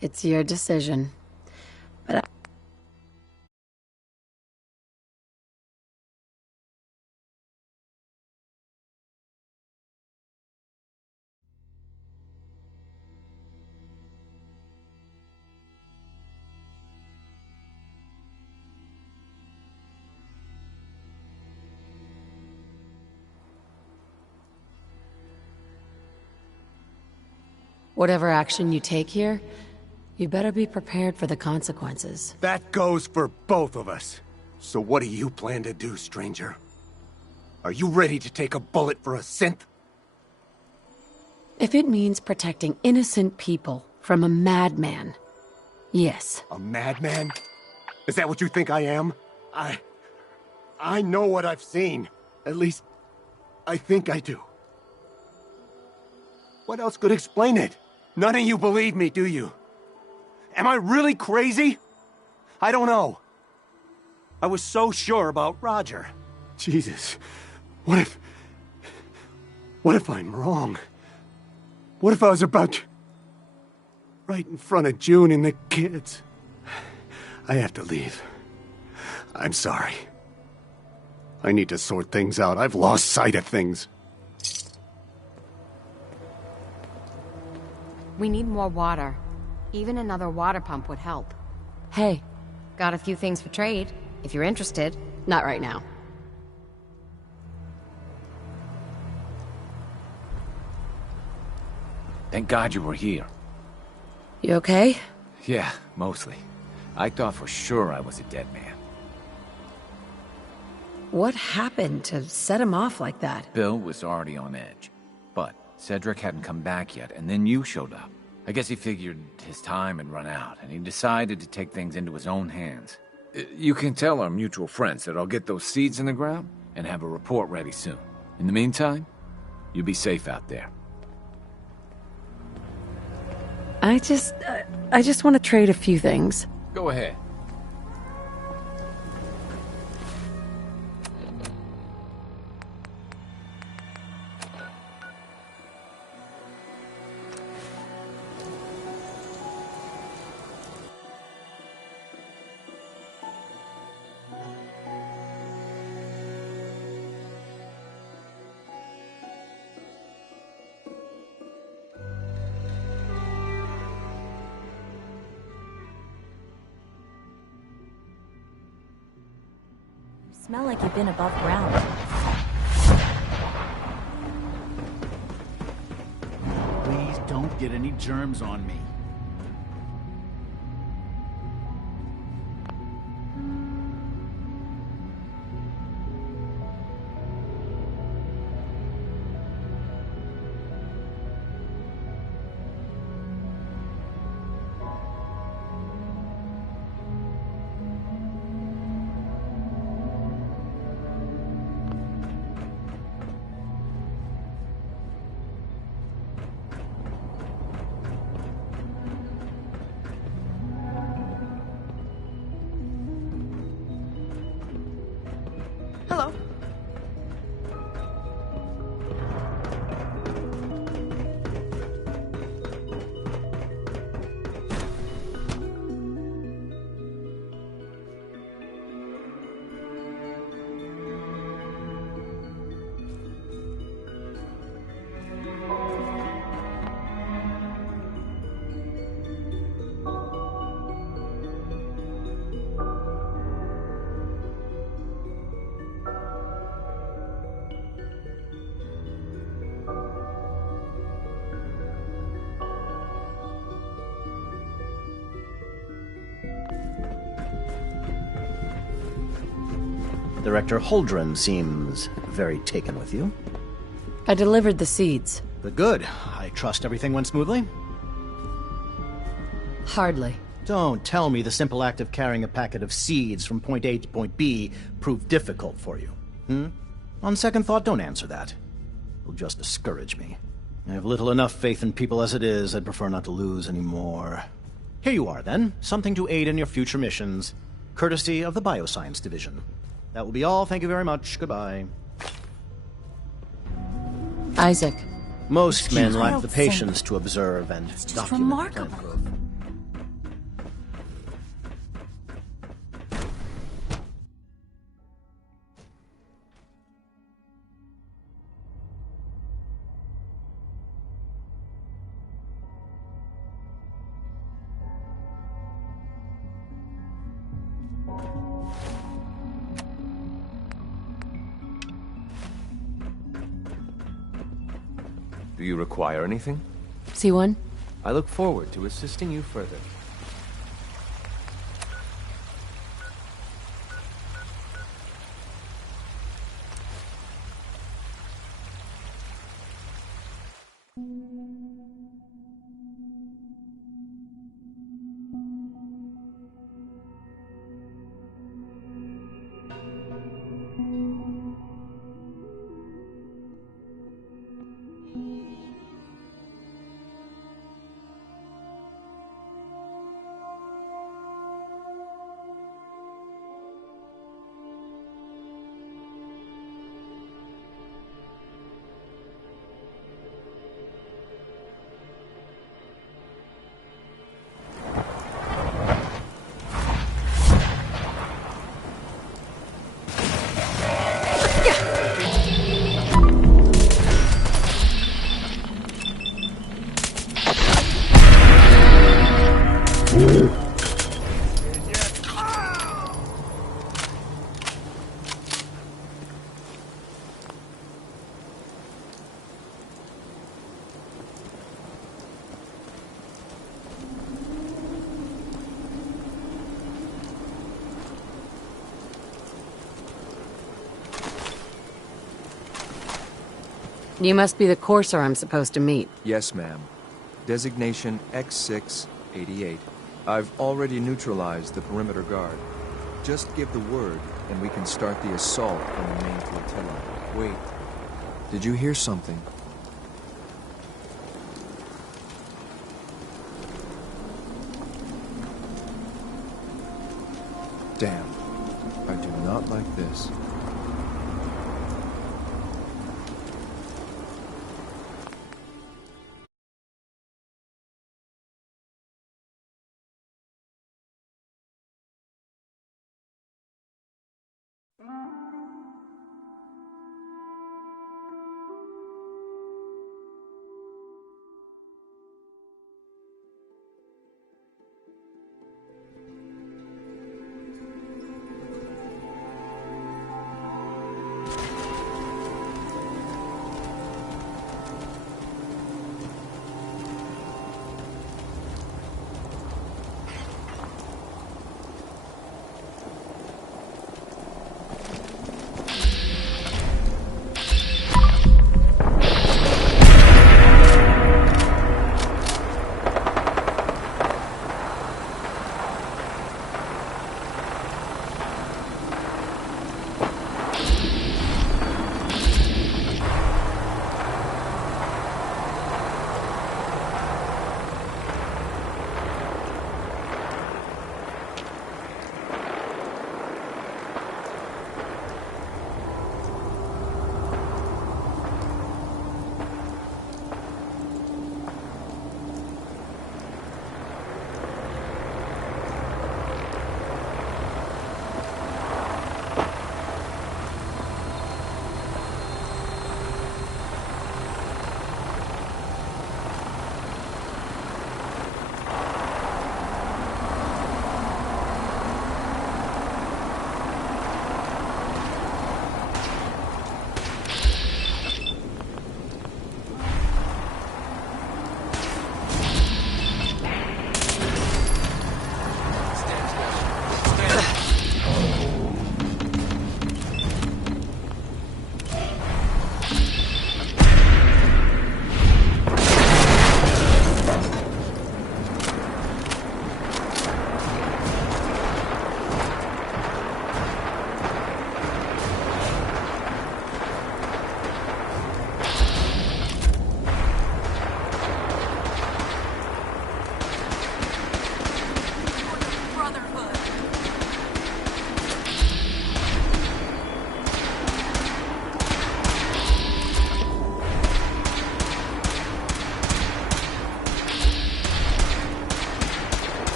It's your decision. But Whatever action you take here, you better be prepared for the consequences. That goes for both of us. So what do you plan to do, stranger? Are you ready to take a bullet for a synth? If it means protecting innocent people from a madman, yes. A madman? Is that what you think I am? I know what I've seen. At least, I think I do. What else could explain it? None of you believe me, do you? Am I really crazy? I don't know. I was so sure about Roger. Jesus, what if I'm wrong? What if I was about to... right in front of June and the kids? I have to leave. I'm sorry. I need to sort things out. I've lost sight of things. We need more water. Even another water pump would help. Hey. Got a few things for trade, if you're interested. Not right now. Thank God you were here. You okay? Yeah, mostly. I thought for sure I was a dead man. What happened to set him off like that? Bill was already on edge. But Cedric hadn't come back yet, and then you showed up. I guess he figured his time had run out, and he decided to take things into his own hands. You can tell our mutual friends that I'll get those seeds in the ground and have a report ready soon. In the meantime, you be safe out there. I just want to trade a few things. Go ahead. Smell like you've been above ground. Please don't get any germs on me. Hello. Director Holdren seems very taken with you. I delivered the seeds. Good. I trust everything went smoothly? Hardly. Don't tell me the simple act of carrying a packet of seeds from point A to point B proved difficult for you. On second thought, don't answer that. It'll just discourage me. I have little enough faith in people as it is. I'd prefer not to lose any more. Here you are, then. Something to aid in your future missions. Courtesy of the Bioscience Division. That will be all. Thank you very much. Goodbye. Isaac. Most men lack the patience to observe and It's just document remarkable. plant growth. Do you require anything? C1? I look forward to assisting you further. You must be the courser I'm supposed to meet. Yes, ma'am. Designation X688. I've already neutralized the perimeter guard. Just give the word, and we can start the assault on the main flotilla. Wait. Did you hear something? Damn. I do not like this.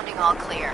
Sounding all clear.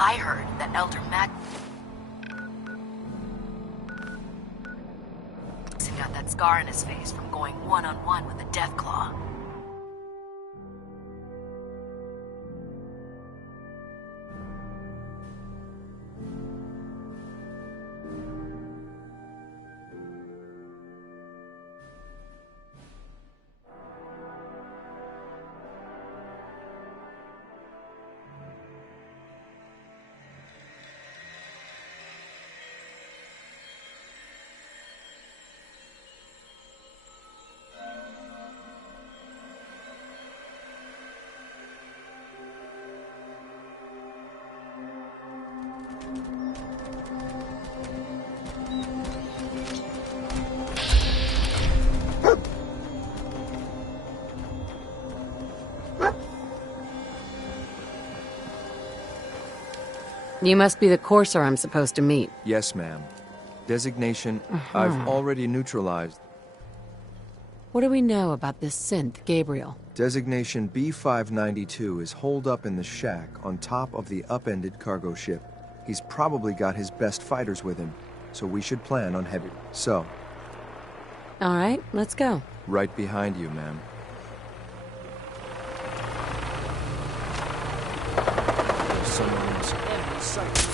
I heard that Elder Mac got that scar in his face from going one-on-one with the Deathclaw. You must be the courser I'm supposed to meet. Yes, ma'am. Designation, I've already neutralized. What do we know about this synth, Gabriel? Designation B-592 is holed up in the shack on top of the upended cargo ship. He's probably got his best fighters with him, so we should plan on heavy. So. All right, let's go. Right behind you, ma'am. There's someone else. Sight.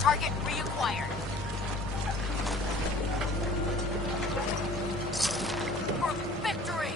Target reacquired. For victory!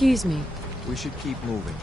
Excuse me. We should keep moving.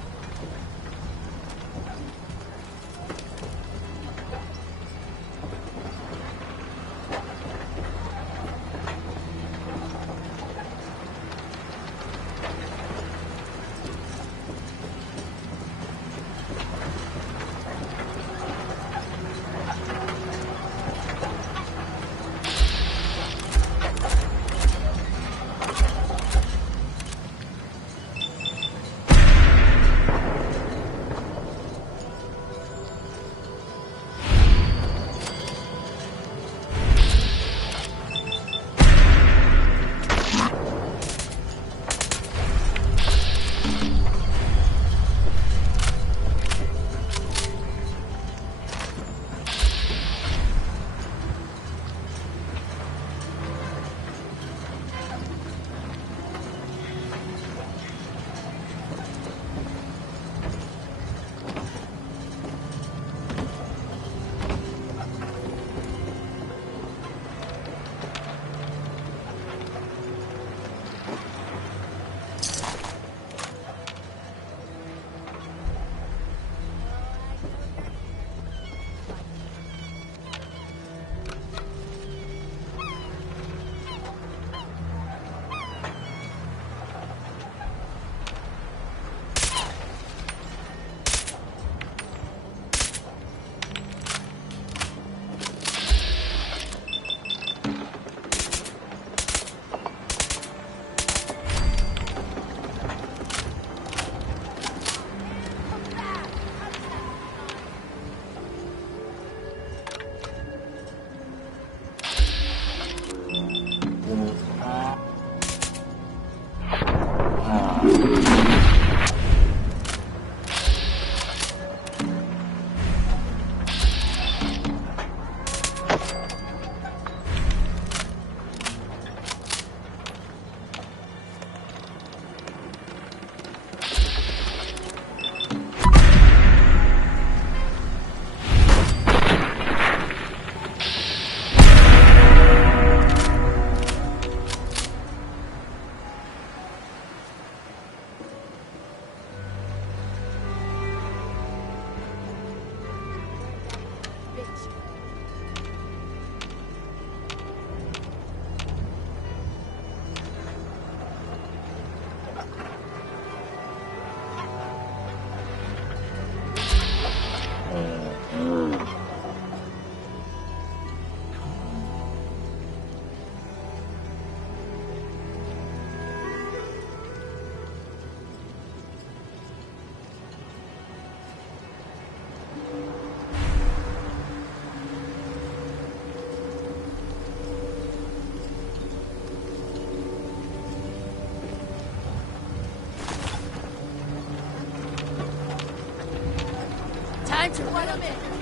Time to let them in.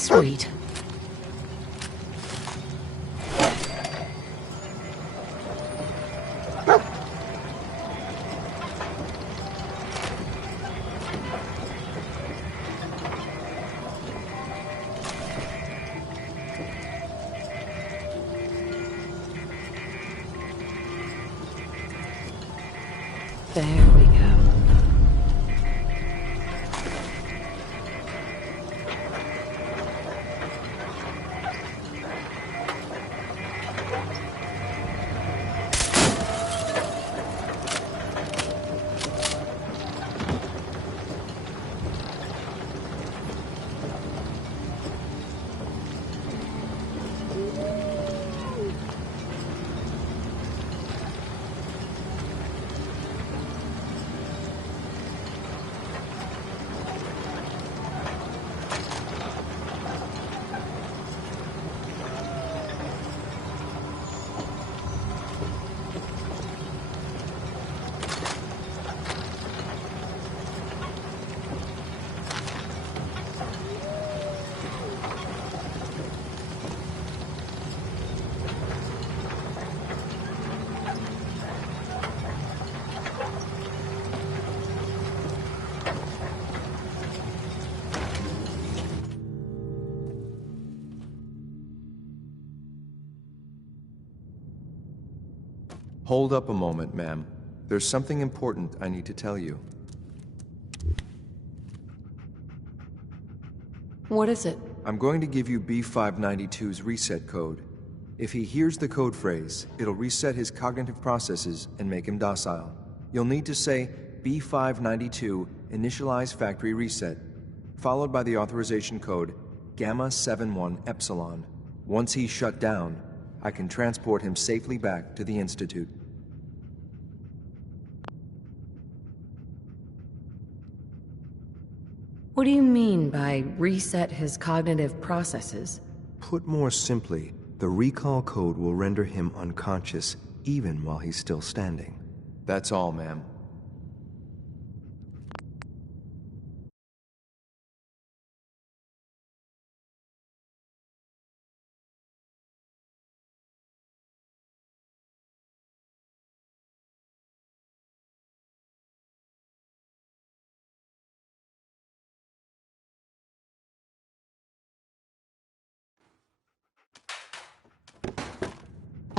Sweet. There we go. Hold up a moment, ma'am. There's something important I need to tell you. What is it? I'm going to give you B592's reset code. If he hears the code phrase, it'll reset his cognitive processes and make him docile. You'll need to say B592 initialize factory reset, followed by the authorization code Gamma 71 Epsilon. Once he's shut down, I can transport him safely back to the Institute. What do you mean by reset his cognitive processes? Put more simply, the recall code will render him unconscious even while he's still standing. That's all, ma'am.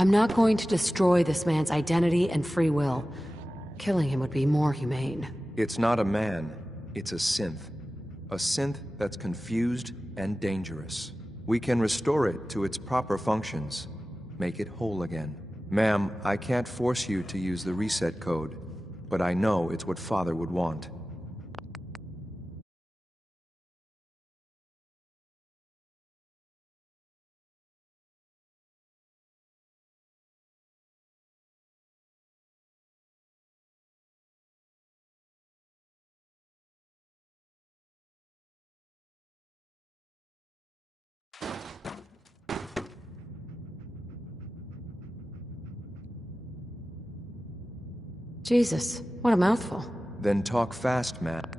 I'm not going to destroy this man's identity and free will. Killing him would be more humane. It's not a man, it's a synth. A synth that's confused and dangerous. We can restore it to its proper functions, make it whole again. Ma'am, I can't force you to use the reset code, but I know it's what Father would want. Jesus, what a mouthful. Then talk fast, Matt.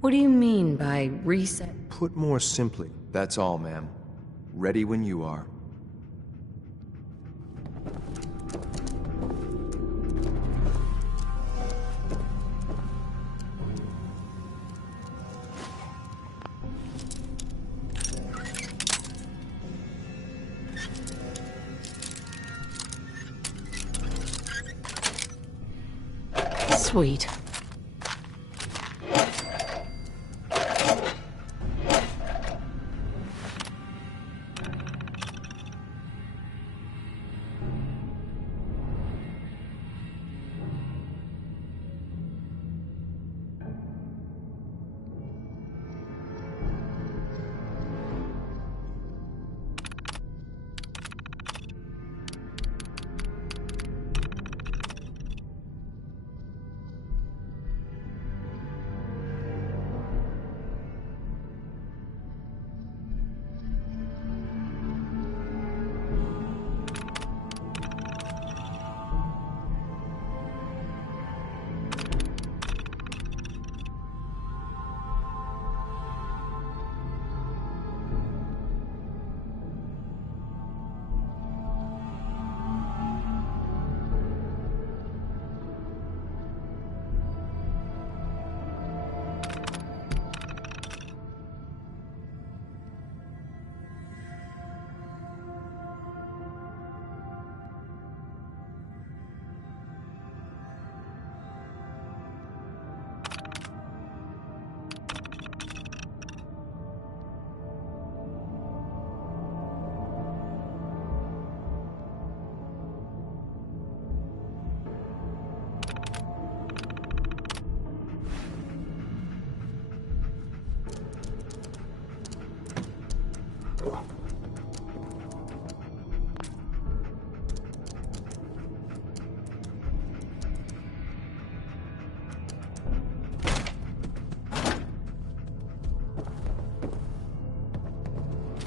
What do you mean by reset? Put more simply, that's all, ma'am. Ready when you are. Sweet.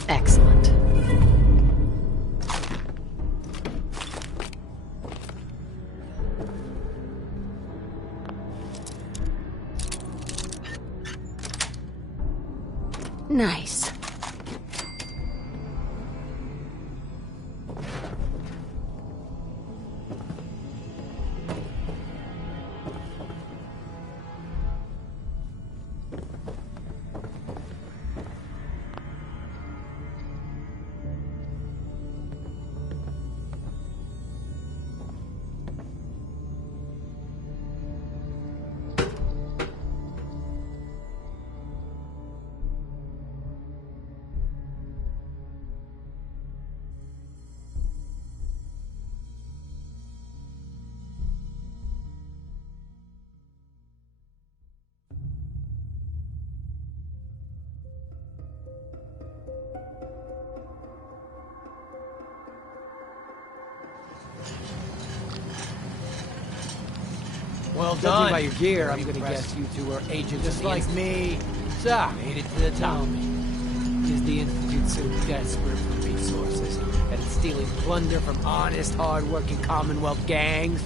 Excellent. Nice. Well Judging done. by your gear, I'm gonna guess you two are agents just like me. So, made it to the top. Is the Institute so desperate for resources that it's stealing plunder from honest, hard-working Commonwealth gangs?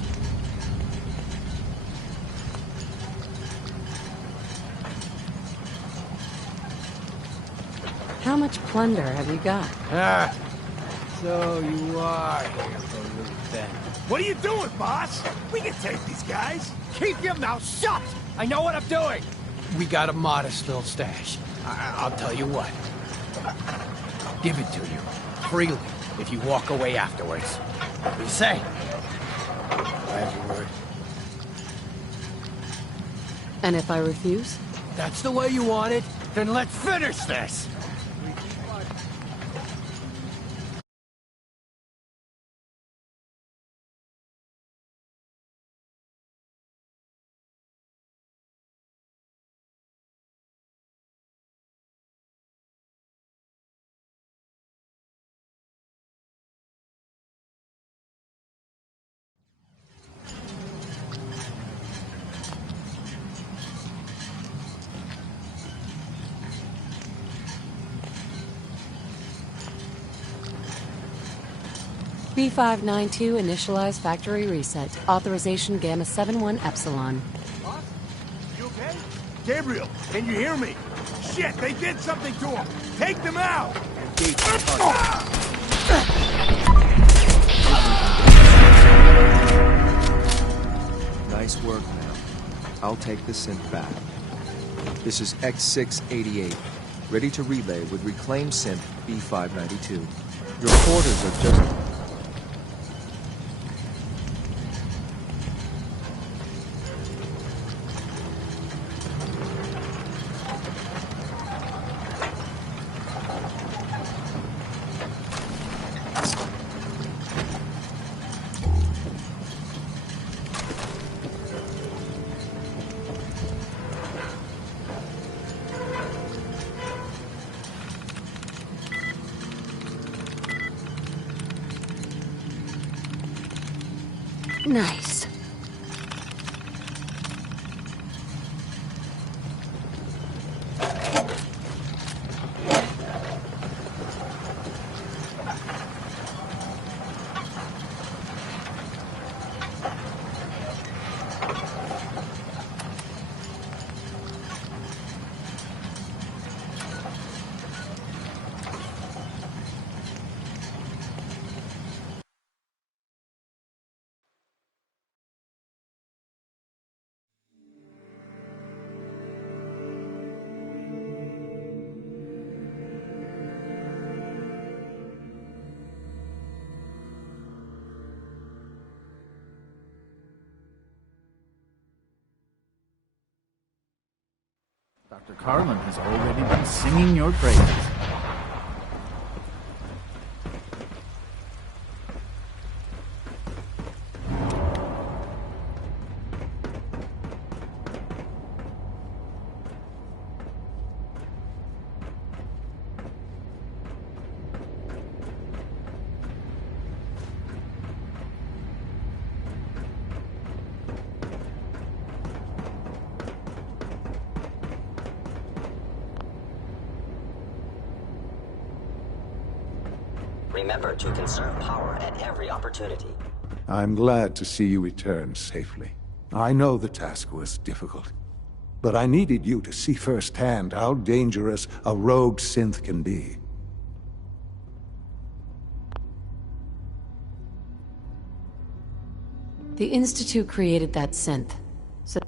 How much plunder have you got? Ah, so you are here for loot then. What are you doing, boss? We can take these guys. Keep your mouth shut! I know what I'm doing! We got a modest little stash. I'll tell you what. Give it to you. Freely, if you walk away afterwards. What do you say? I have your word. And if I refuse? That's the way you want it? Then let's finish this! B592 initialize factory reset. Authorization Gamma 71 Epsilon. Boss? You okay? Gabriel, can you hear me? Shit, they did something to him. Take them out. Nice work, man. I'll take the synth back. This is X688, ready to relay with reclaimed synth B592. Your quarters are just... Nice. Dr. Carlin has already been singing your praises. Remember to conserve power at every opportunity. I'm glad to see you return safely. I know the task was difficult, but I needed you to see firsthand how dangerous a rogue synth can be. The Institute created that synth. So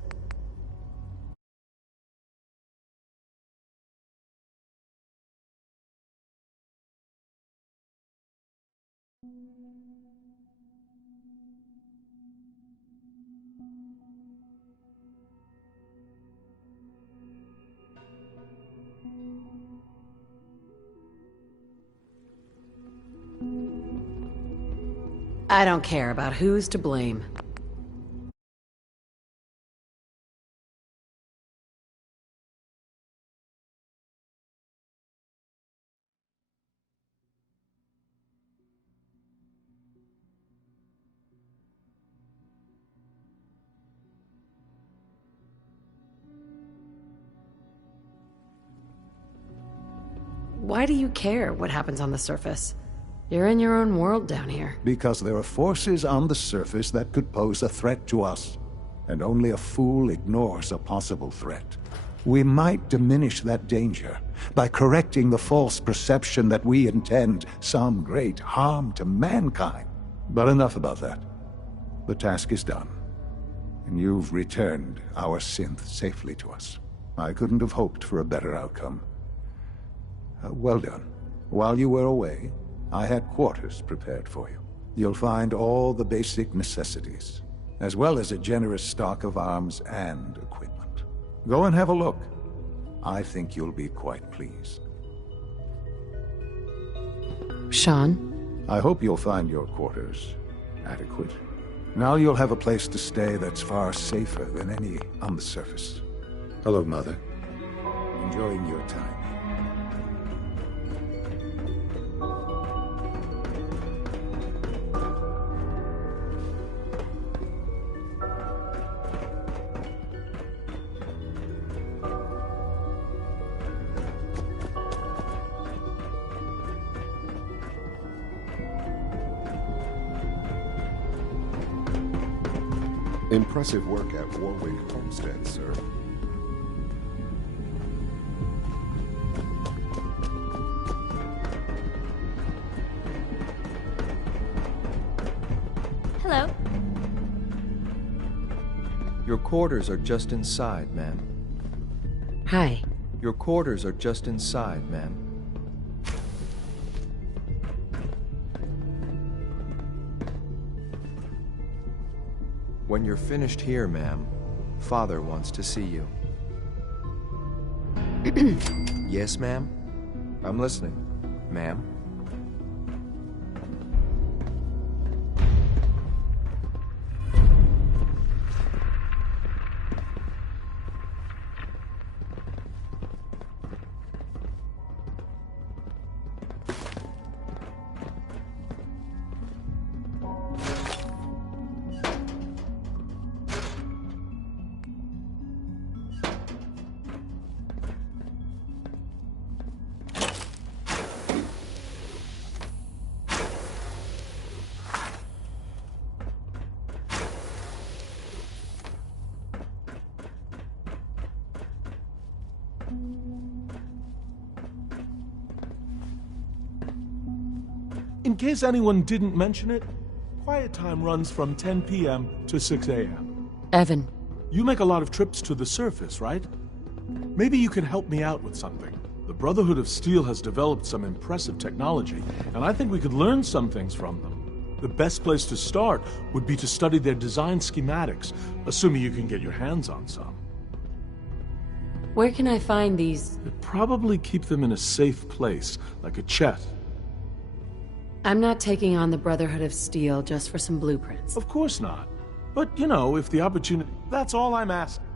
I don't care about who's to blame. Why do you care what happens on the surface? You're in your own world down here. Because there are forces on the surface that could pose a threat to us, and only a fool ignores a possible threat. We might diminish that danger by correcting the false perception that we intend some great harm to mankind. But enough about that. The task is done, and you've returned our synth safely to us. I couldn't have hoped for a better outcome. Well done. While you were away, I had quarters prepared for you. You'll find all the basic necessities, as well as a generous stock of arms and equipment. Go and have a look. I think you'll be quite pleased. Sean? I hope you'll find your quarters adequate. Now you'll have a place to stay that's far safer than any on the surface. Hello, Mother. Enjoying your time. Impressive work at Warwick Homestead, sir. Hello. Your quarters are just inside, ma'am. Hi. Your quarters are just inside, ma'am. When you're finished here, ma'am, Father wants to see you. Yes, ma'am? I'm listening, ma'am. In case anyone didn't mention it, quiet time runs from 10 p.m. to 6 a.m. Evan. You make a lot of trips to the surface, right? Maybe you can help me out with something. The Brotherhood of Steel has developed some impressive technology, and I think we could learn some things from them. The best place to start would be to study their design schematics, assuming you can get your hands on some. Where can I find these? You'd probably keep them in a safe place, like a chest. I'm not taking on the Brotherhood of Steel just for some blueprints. Of course not. But, you know, if the opportunity... That's all I'm asking.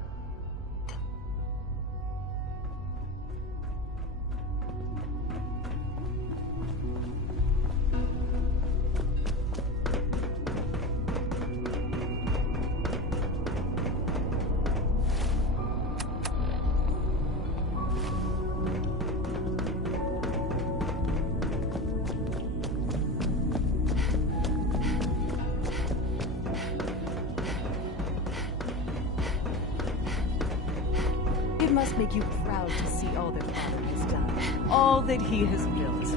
It must make you proud to see all that Father has done. All that he has built.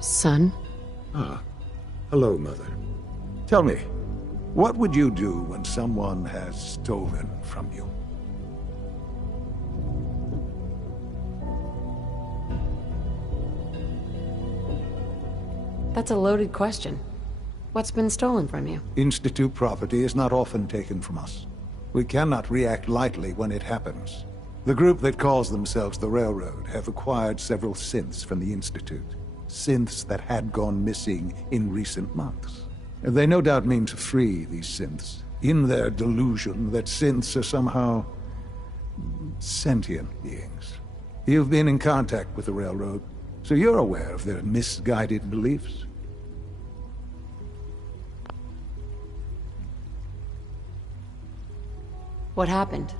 Son? Ah. Hello, Mother. Tell me, what would you do when someone has stolen from you? That's a loaded question. What's been stolen from you? Institute property is not often taken from us. We cannot react lightly when it happens. The group that calls themselves the Railroad have acquired several synths from the Institute. Synths that had gone missing in recent months. They no doubt mean to free these synths, in their delusion that synths are somehow sentient beings. You've been in contact with the Railroad, so you're aware of their misguided beliefs. What happened?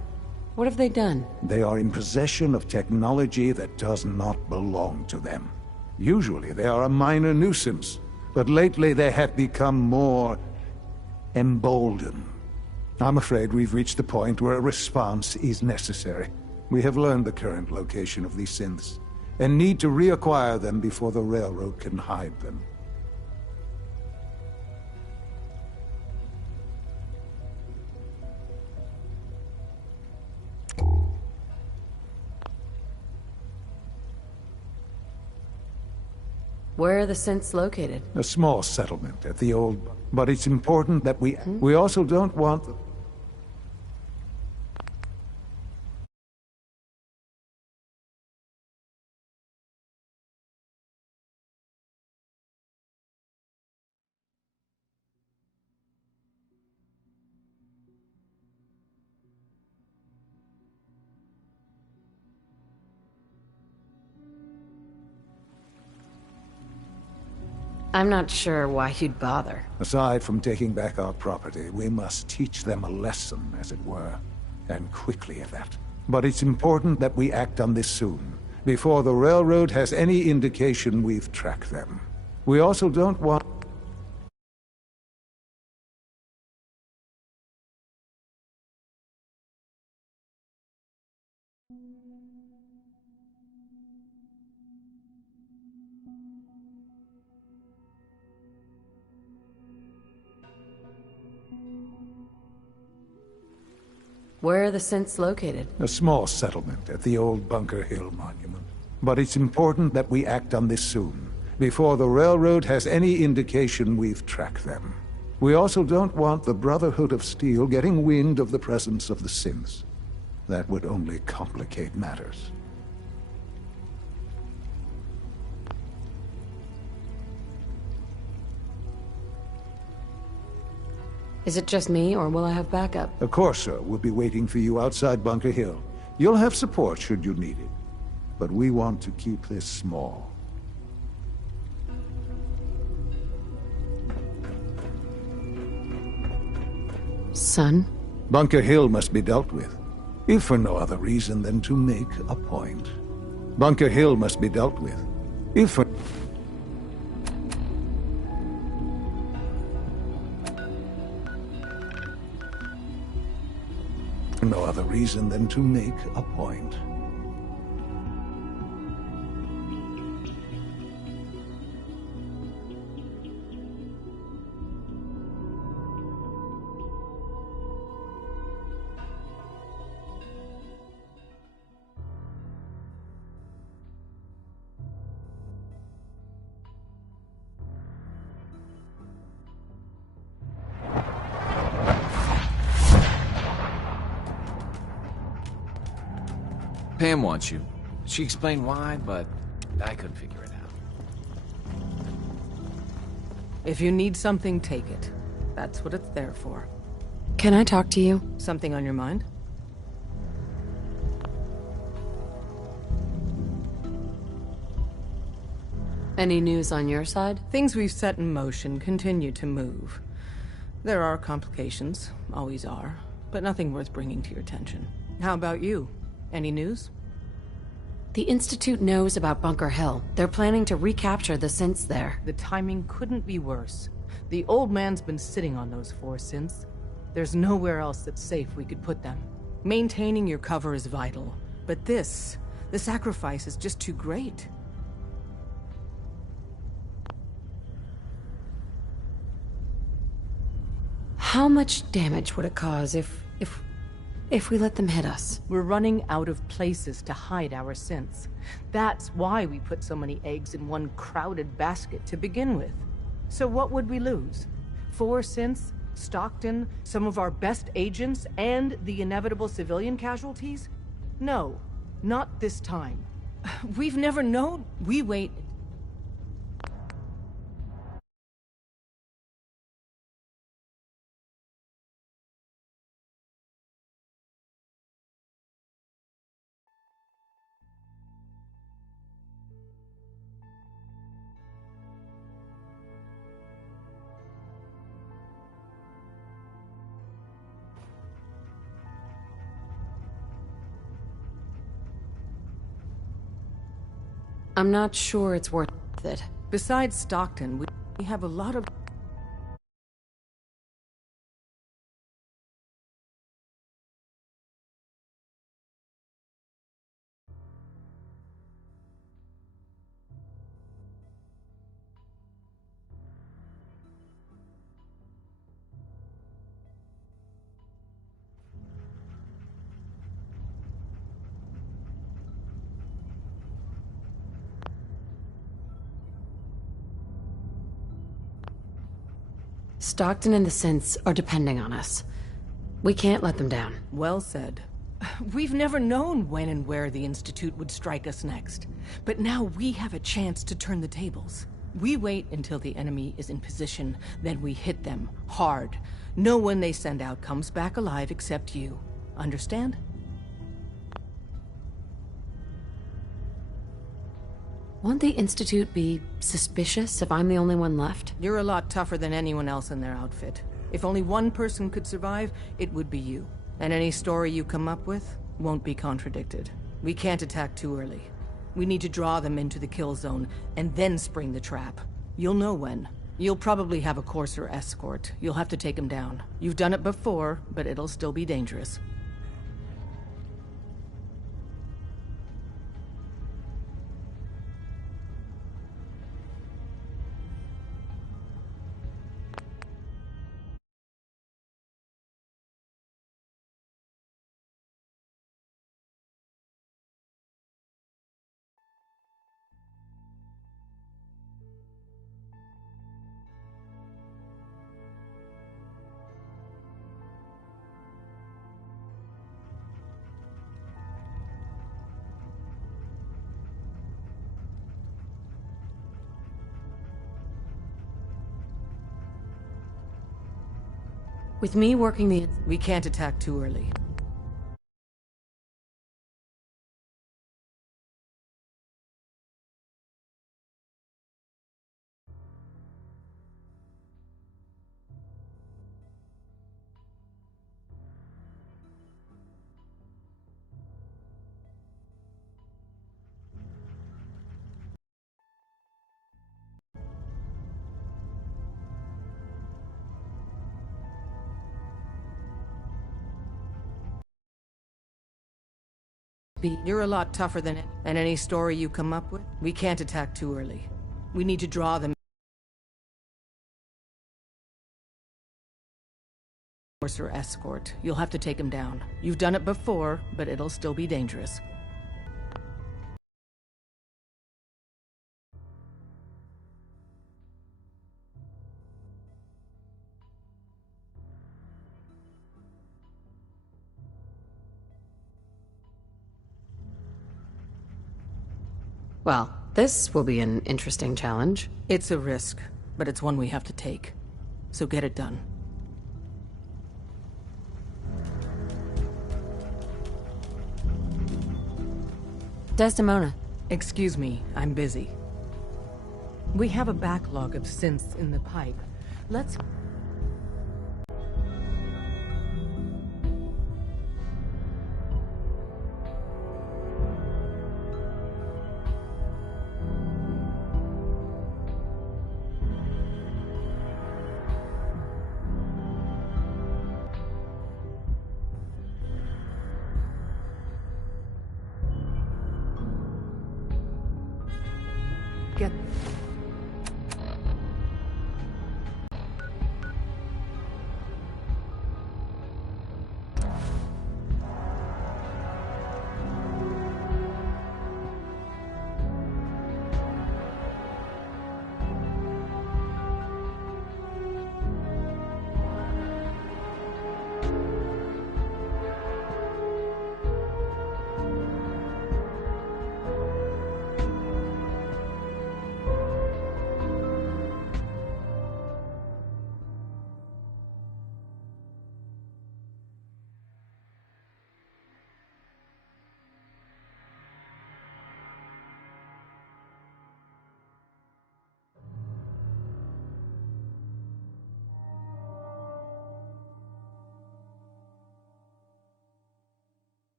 What have they done? They are in possession of technology that does not belong to them. Usually they are a minor nuisance, but lately they have become more emboldened. I'm afraid we've reached the point where a response is necessary. We have learned the current location of these synths, and need to reacquire them before the Railroad can hide them. Where are the synths located? A small settlement at the old... But it's important that we also don't want... I'm not sure why you'd bother. Aside from taking back our property, we must teach them a lesson, as it were. And quickly at that. But it's important that we act on this soon, before the Railroad has any indication we've tracked them. We also don't want... Where are the synths located? A small settlement at the old Bunker Hill Monument. But it's important that we act on this soon, before the Railroad has any indication we've tracked them. We also don't want the Brotherhood of Steel getting wind of the presence of the synths. That would only complicate matters. Is it just me, or will I have backup? Of course, sir. We'll be waiting for you outside Bunker Hill. You'll have support should you need it. But we want to keep this small. Son? Bunker Hill must be dealt with, if for no other reason than to make a point. Bunker Hill must be dealt with, if for... no other reason than to make a point. Pam wants you. She explained why, but I couldn't figure it out. If you need something, take it. That's what it's there for. Can I talk to you? Something on your mind? Any news on your side? Things we've set in motion continue to move. There are complications, always are, but nothing worth bringing to your attention. How about you? Any news? The Institute knows about Bunker Hill. They're planning to recapture the synths there. The timing couldn't be worse. The old man's been sitting on those 4 synths. There's nowhere else that's safe we could put them. Maintaining your cover is vital. But the sacrifice is just too great. How much damage would it cause if we let them hit us? We're running out of places to hide our synths. That's why we put so many eggs in one crowded basket to begin with. So what would we lose? 4 synths, Stockton, some of our best agents, and the inevitable civilian casualties? No, not this time. We've never known. We wait. I'm not sure it's worth it. Besides Stockton, we have a lot of... Stockton and the synths are depending on us. We can't let them down. Well said. We've never known when and where the Institute would strike us next. But now we have a chance to turn the tables. We wait until the enemy is in position, then we hit them hard. No one they send out comes back alive except you. Understand? Won't the Institute be suspicious if I'm the only one left? You're a lot tougher than anyone else in their outfit. If only one person could survive, it would be you. And any story you come up with won't be contradicted. We can't attack too early. We need to draw them into the kill zone, and then spring the trap. You'll know when. You'll probably have a Courser escort. You'll have to take them down. You've done it before, but it'll still be dangerous. With me working the... We can't attack too early. You're a lot tougher than any story you come up with. We can't attack too early. We need to draw them. Courser escort. You'll have to take him down. You've done it before, but it'll still be dangerous. Well, this will be an interesting challenge. It's a risk, but it's one we have to take. So get it done. Desdemona. Excuse me, I'm busy. We have a backlog of synths in the pipe. Let's...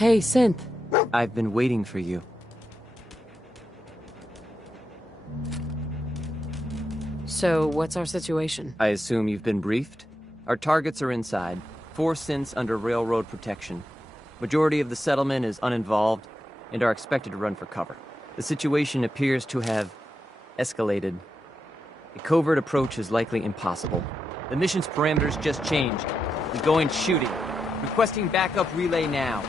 Hey, Synth. I've been waiting for you. So, what's our situation? I assume you've been briefed? Our targets are inside. 4 synths under railroad protection. Majority of the settlement is uninvolved and are expected to run for cover. The situation appears to have escalated. A covert approach is likely impossible. The mission's parameters just changed. We're going shooting. Requesting backup relay now.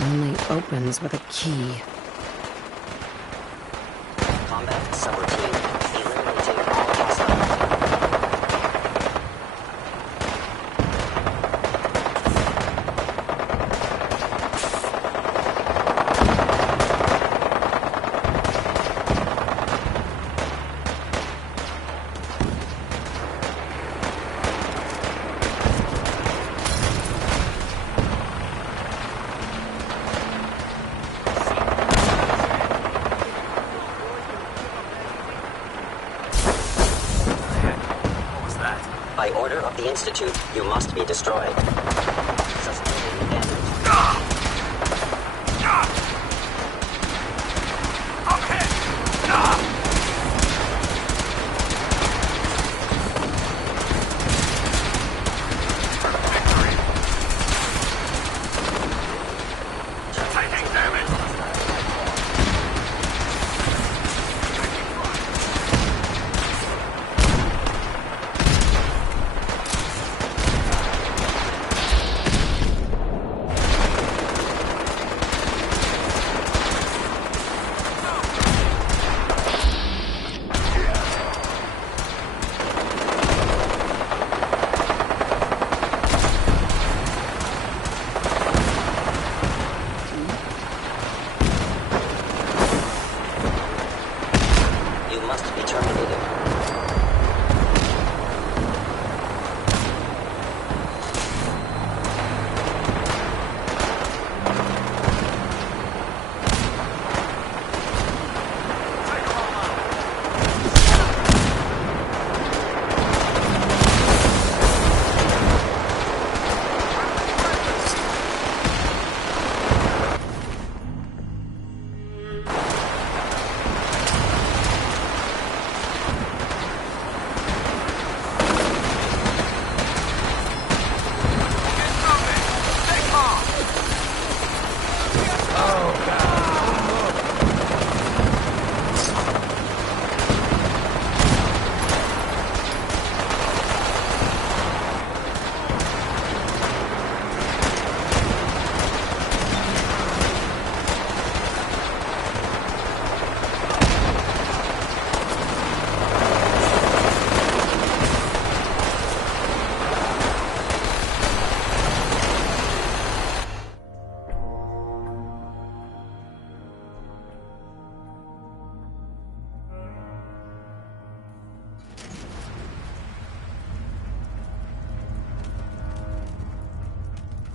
Only opens with a key. Combat subroutine. Eliminating all hostiles. By order of the Institute, you must be destroyed. Sustaining damage. You must be terminated.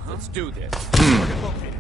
Let's do this. Target located.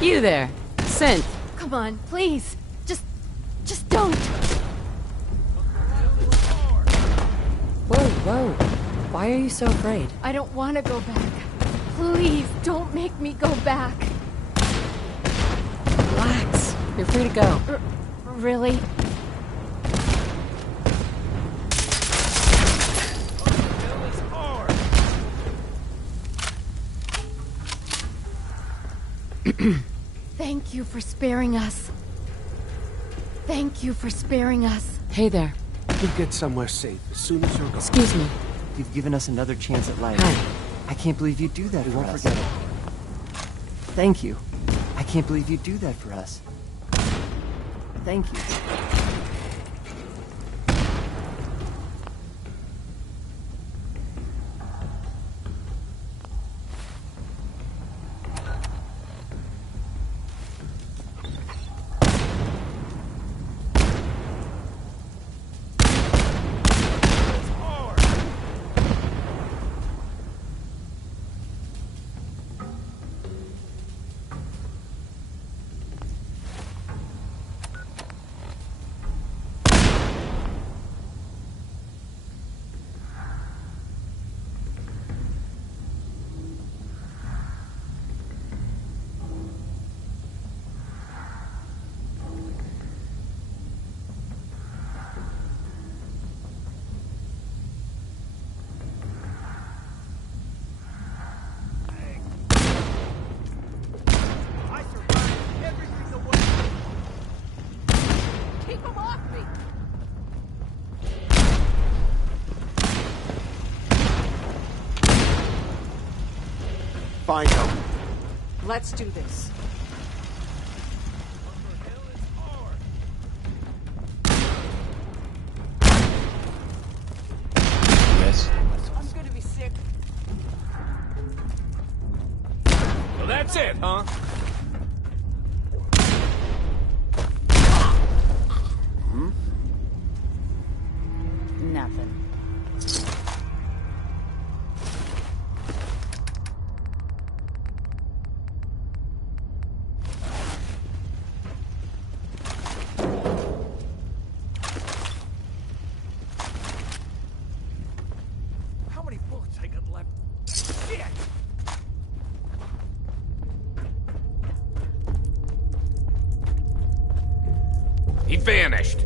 You there, Synth. Come on, please. Just don't. Whoa, whoa. Why are you so afraid? I don't want to go back. Please, don't make me go back. Relax. You're free to go. Really? Thank you for sparing us. Thank you for sparing us. Hey there. We'll get somewhere safe as soon as you're gone. Excuse me. You've given us another chance at life. Hi. I can't believe you do that We for won't us. forget it. Thank you. I can't believe you do that for us. Thank you. Find him. Let's do this. Yes? I'm gonna be sick. Well, that's it, huh? Nothing. How many bullets I got left? Shit! He vanished.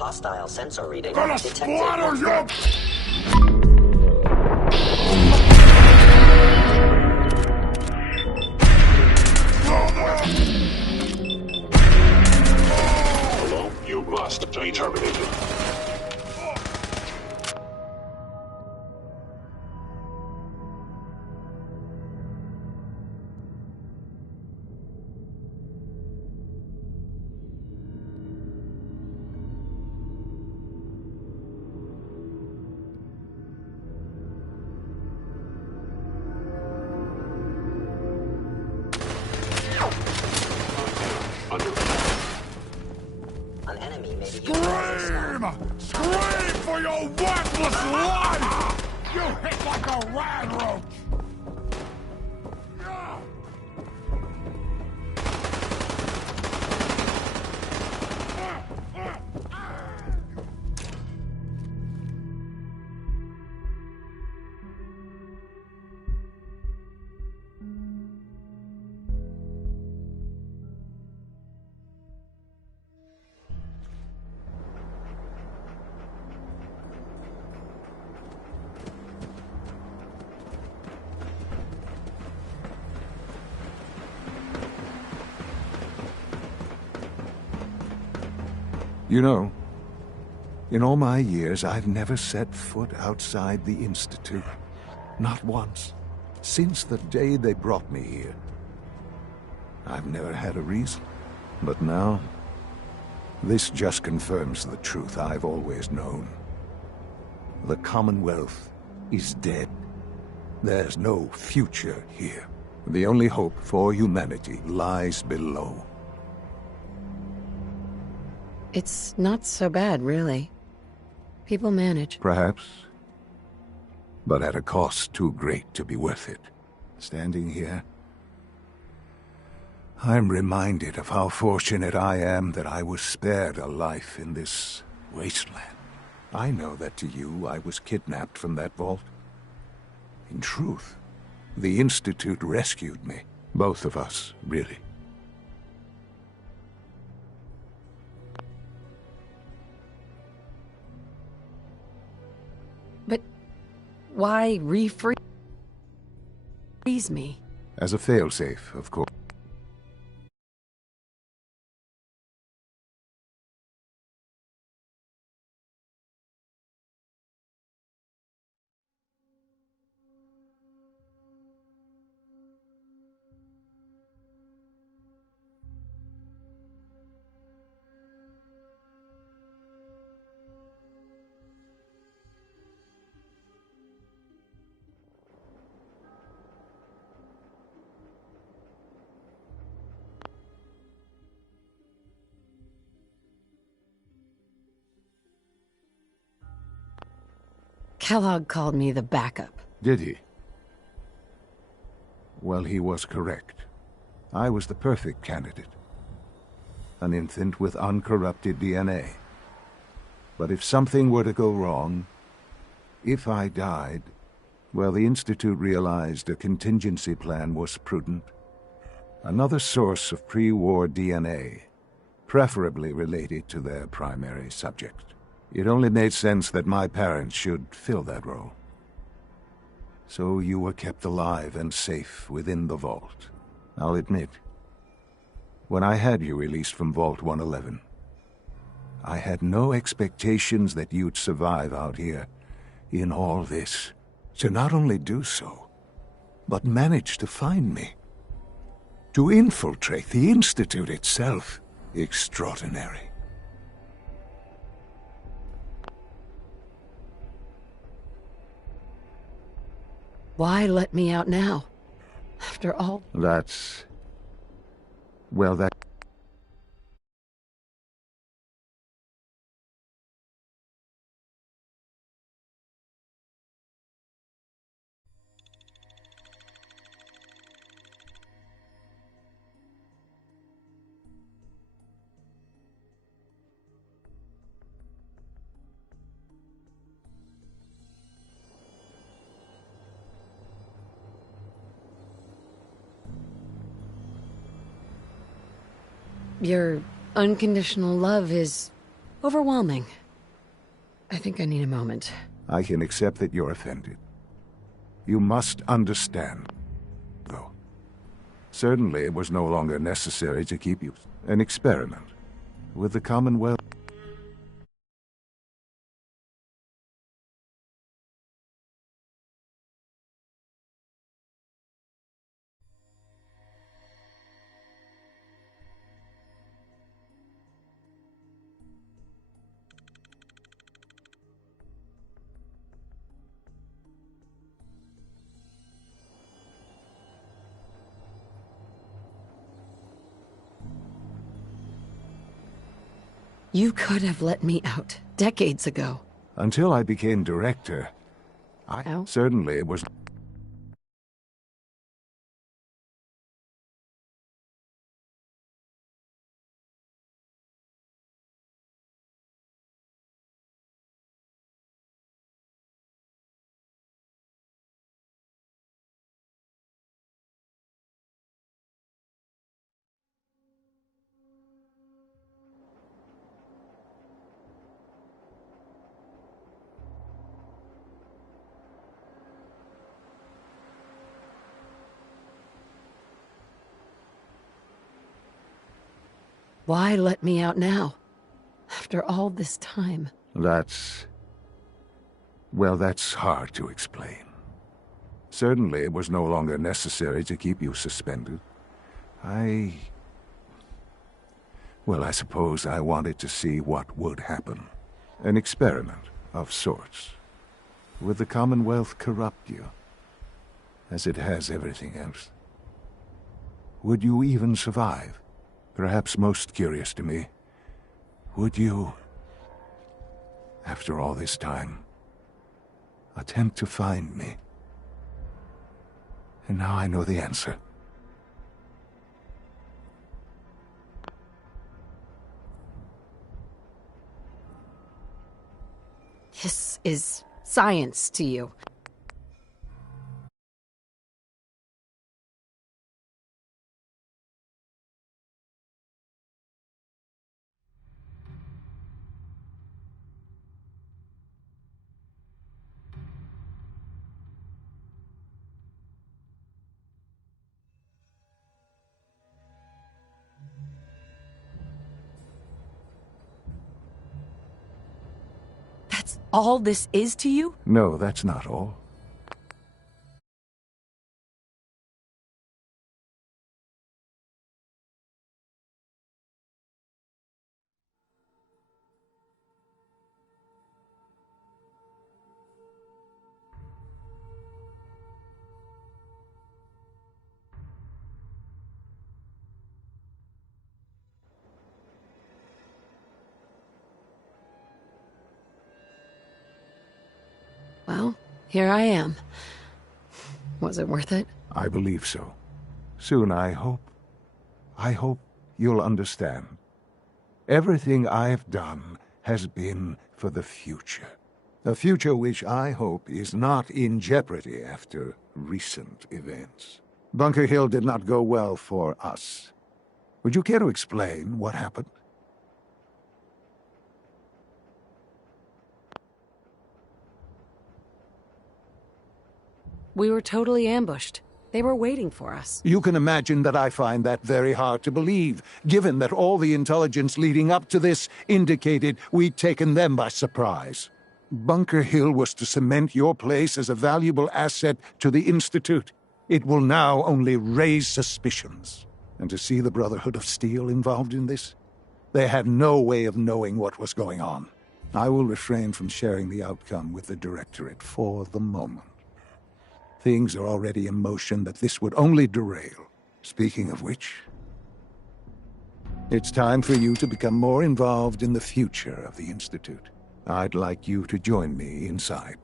Hostile sensor reading Gonna detected. splatter you! Hello? You must be terminated. An enemy may be Scream! Scream for your worthless life! You hit like a rag roach! You know, in all my years, I've never set foot outside the Institute. Not once. Since the day they brought me here. I've never had a reason. But now, this just confirms the truth I've always known. The Commonwealth is dead. There's no future here. The only hope for humanity lies below. It's not so bad, really. People manage. Perhaps. But at a cost too great to be worth it. Standing here, I'm reminded of how fortunate I am that I was spared a life in this wasteland. I know that to you, I was kidnapped from that vault. In truth, the Institute rescued me. Both of us, really. But why refreeze me? As a failsafe, of course. Kellogg called me the backup. Did he? Well, he was correct. I was the perfect candidate. An infant with uncorrupted DNA. But if something were to go wrong, if I died, well, the Institute realized a contingency plan was prudent. Another source of pre-war DNA, preferably related to their primary subject. It only made sense that my parents should fill that role. So you were kept alive and safe within the vault. I'll admit, when I had you released from Vault 111, I had no expectations that you'd survive out here in all this. To not only do so, but manage to find me. To infiltrate the Institute itself. Extraordinary. Why let me out now? After all... That's... well, that... Your unconditional love is Overwhelming. I think I need a moment. I can accept that you're offended. You must understand, though. Certainly it was no longer necessary to keep you an experiment with the Commonwealth. You could have let me out decades ago. Until I became director, certainly it was... Why let me out now? After all this time. Well, that's hard to explain. Certainly it was no longer necessary to keep you suspended. Well, I suppose I wanted to see what would happen. An experiment of sorts. Would the Commonwealth corrupt you, as it has everything else? Would you even survive? Perhaps most curious to me, would you, after all this time, attempt to find me? And now I know the answer. This is science to you. That's all this is to you? No, that's not all. Well, here I am. Was it worth it? I believe so. Soon, I hope you'll understand. Everything I've done has been for the future. A future which I hope is not in jeopardy after recent events. Bunker Hill did not go well for us. Would you care to explain what happened? We were totally ambushed. They were waiting for us. You can imagine that I find that very hard to believe, given that all the intelligence leading up to this indicated we'd taken them by surprise. Bunker Hill was to cement your place as a valuable asset to the Institute. It will now only raise suspicions. And to see the Brotherhood of Steel involved in this? They had no way of knowing what was going on. I will refrain from sharing the outcome with the Directorate for the moment. Things are already in motion that this would only derail. Speaking of which, it's time for you to become more involved in the future of the Institute. I'd like you to join me inside.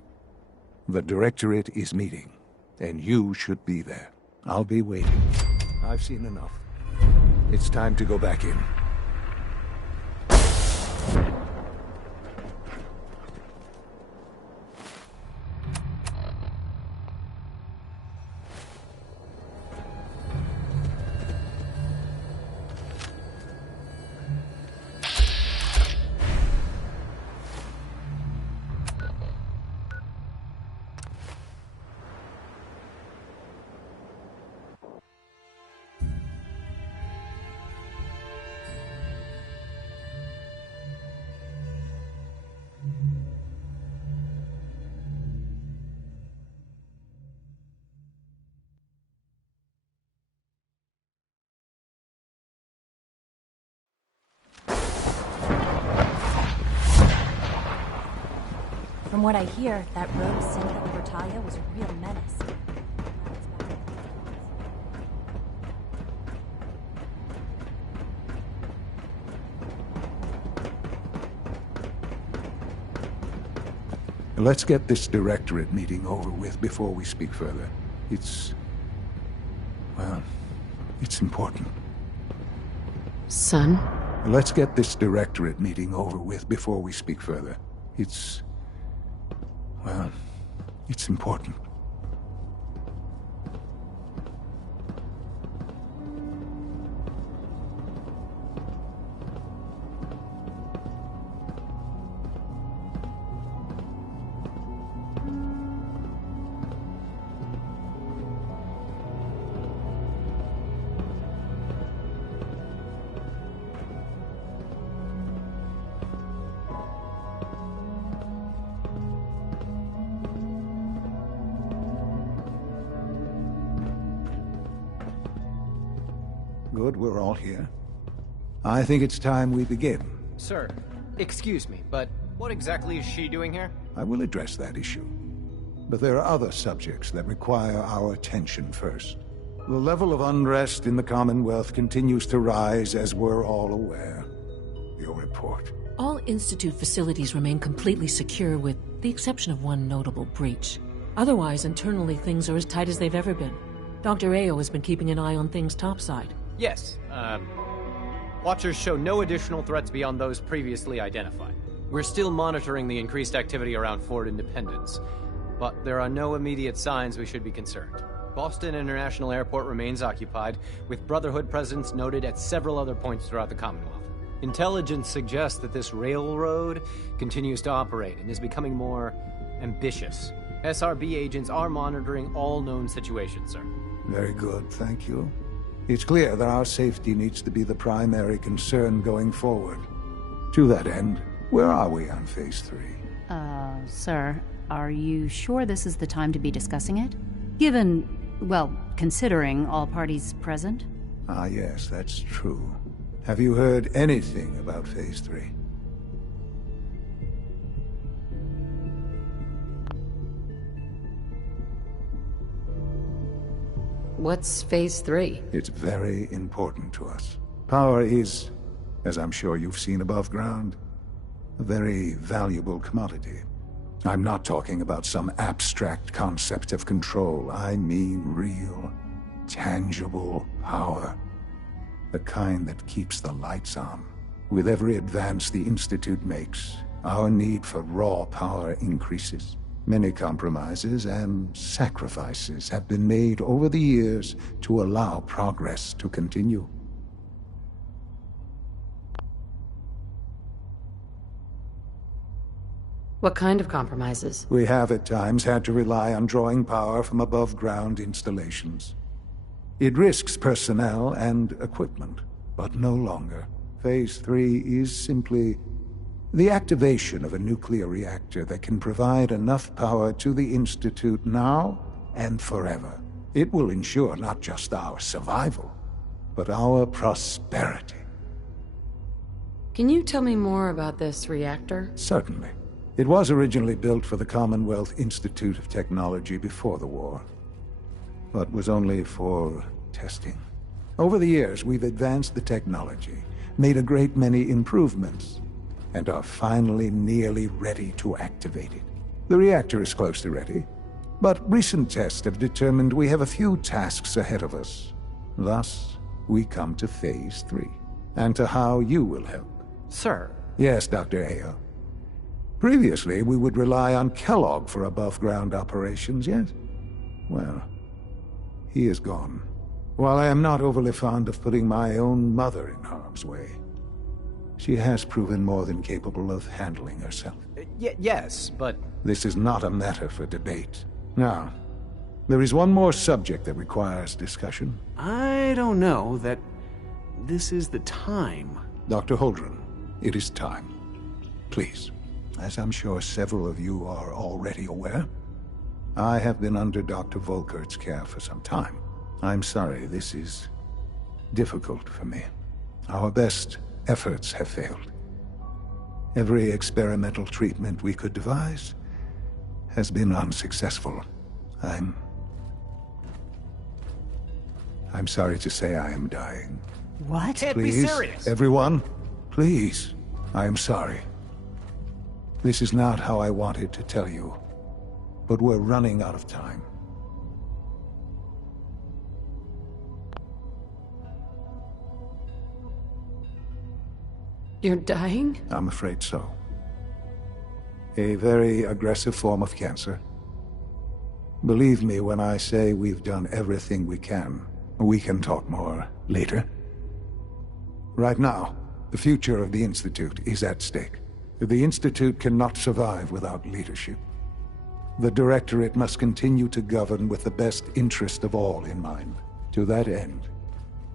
The Directorate is meeting, and you should be there. I'll be waiting. I've seen enough. It's time to go back in. From what I hear, that rogue synth at Libertalia was a real menace. Let's get this directorate meeting over with before we speak further. It's important. Son? Let's get this directorate meeting over with before we speak further. It's important. Good, we're all here. I think it's time we begin. Sir, excuse me, but what exactly is she doing here? I will address that issue. But there are other subjects that require our attention first. The level of unrest in the Commonwealth continues to rise, as we're all aware. Your report. All Institute facilities remain completely secure with the exception of one notable breach. Otherwise, internally, things are as tight as they've ever been. Dr. Ayo has been keeping an eye on things topside. Yes, Watchers show no additional threats beyond those previously identified. We're still monitoring the increased activity around Fort Independence, but there are no immediate signs we should be concerned. Boston International Airport remains occupied, with Brotherhood presence noted at several other points throughout the Commonwealth. Intelligence suggests that this railroad continues to operate and is becoming more ambitious. SRB agents are monitoring all known situations, sir. Very good, thank you. It's clear that our safety needs to be the primary concern going forward. To that end, where are we on Phase 3? Sir, are you sure this is the time to be discussing it? Given, well, considering all parties present? Ah, yes, that's true. Have you heard anything about Phase 3? What's Phase 3? It's very important to us. Power is, as I'm sure you've seen above ground, a very valuable commodity. I'm not talking about some abstract concept of control. I mean real, tangible power. The kind that keeps the lights on. With every advance the Institute makes, our need for raw power increases. Many compromises and sacrifices have been made over the years to allow progress to continue. What kind of compromises? We have at times had to rely on drawing power from above-ground installations. It risks personnel and equipment, but no longer. Phase 3 is simply the activation of a nuclear reactor that can provide enough power to the Institute now and forever. It will ensure not just our survival, but our prosperity. Can you tell me more about this reactor? Certainly. It was originally built for the Commonwealth Institute of Technology before the war, but was only for testing. Over the years, we've advanced the technology, made a great many improvements, and are finally nearly ready to activate it. The reactor is close to ready, but recent tests have determined we have a few tasks ahead of us. Thus, we come to Phase 3, and to how you will help. Sir? Yes, Dr. Ayo. Previously, we would rely on Kellogg for above-ground operations, yes? Well, he is gone. While I am not overly fond of putting my own mother in harm's way, she has proven more than capable of handling herself. Yes, but... This is not a matter for debate. Now, there is one more subject that requires discussion. I don't know that this is the time. Dr. Holdren, it is time. Please. As I'm sure several of you are already aware, I have been under Dr. Volkert's care for some time. I'm sorry, this is difficult for me. Our best efforts have failed. Every experimental treatment we could devise has been unsuccessful. I'm sorry to say I am dying. What? Can't Please, be serious. everyone, please. I am sorry. This is not how I wanted to tell you, but we're running out of time. You're dying? I'm afraid so. A very aggressive form of cancer. Believe me when I say we've done everything we can. We can talk more later. Right now, the future of the Institute is at stake. The Institute cannot survive without leadership. The Directorate must continue to govern with the best interest of all in mind. To that end,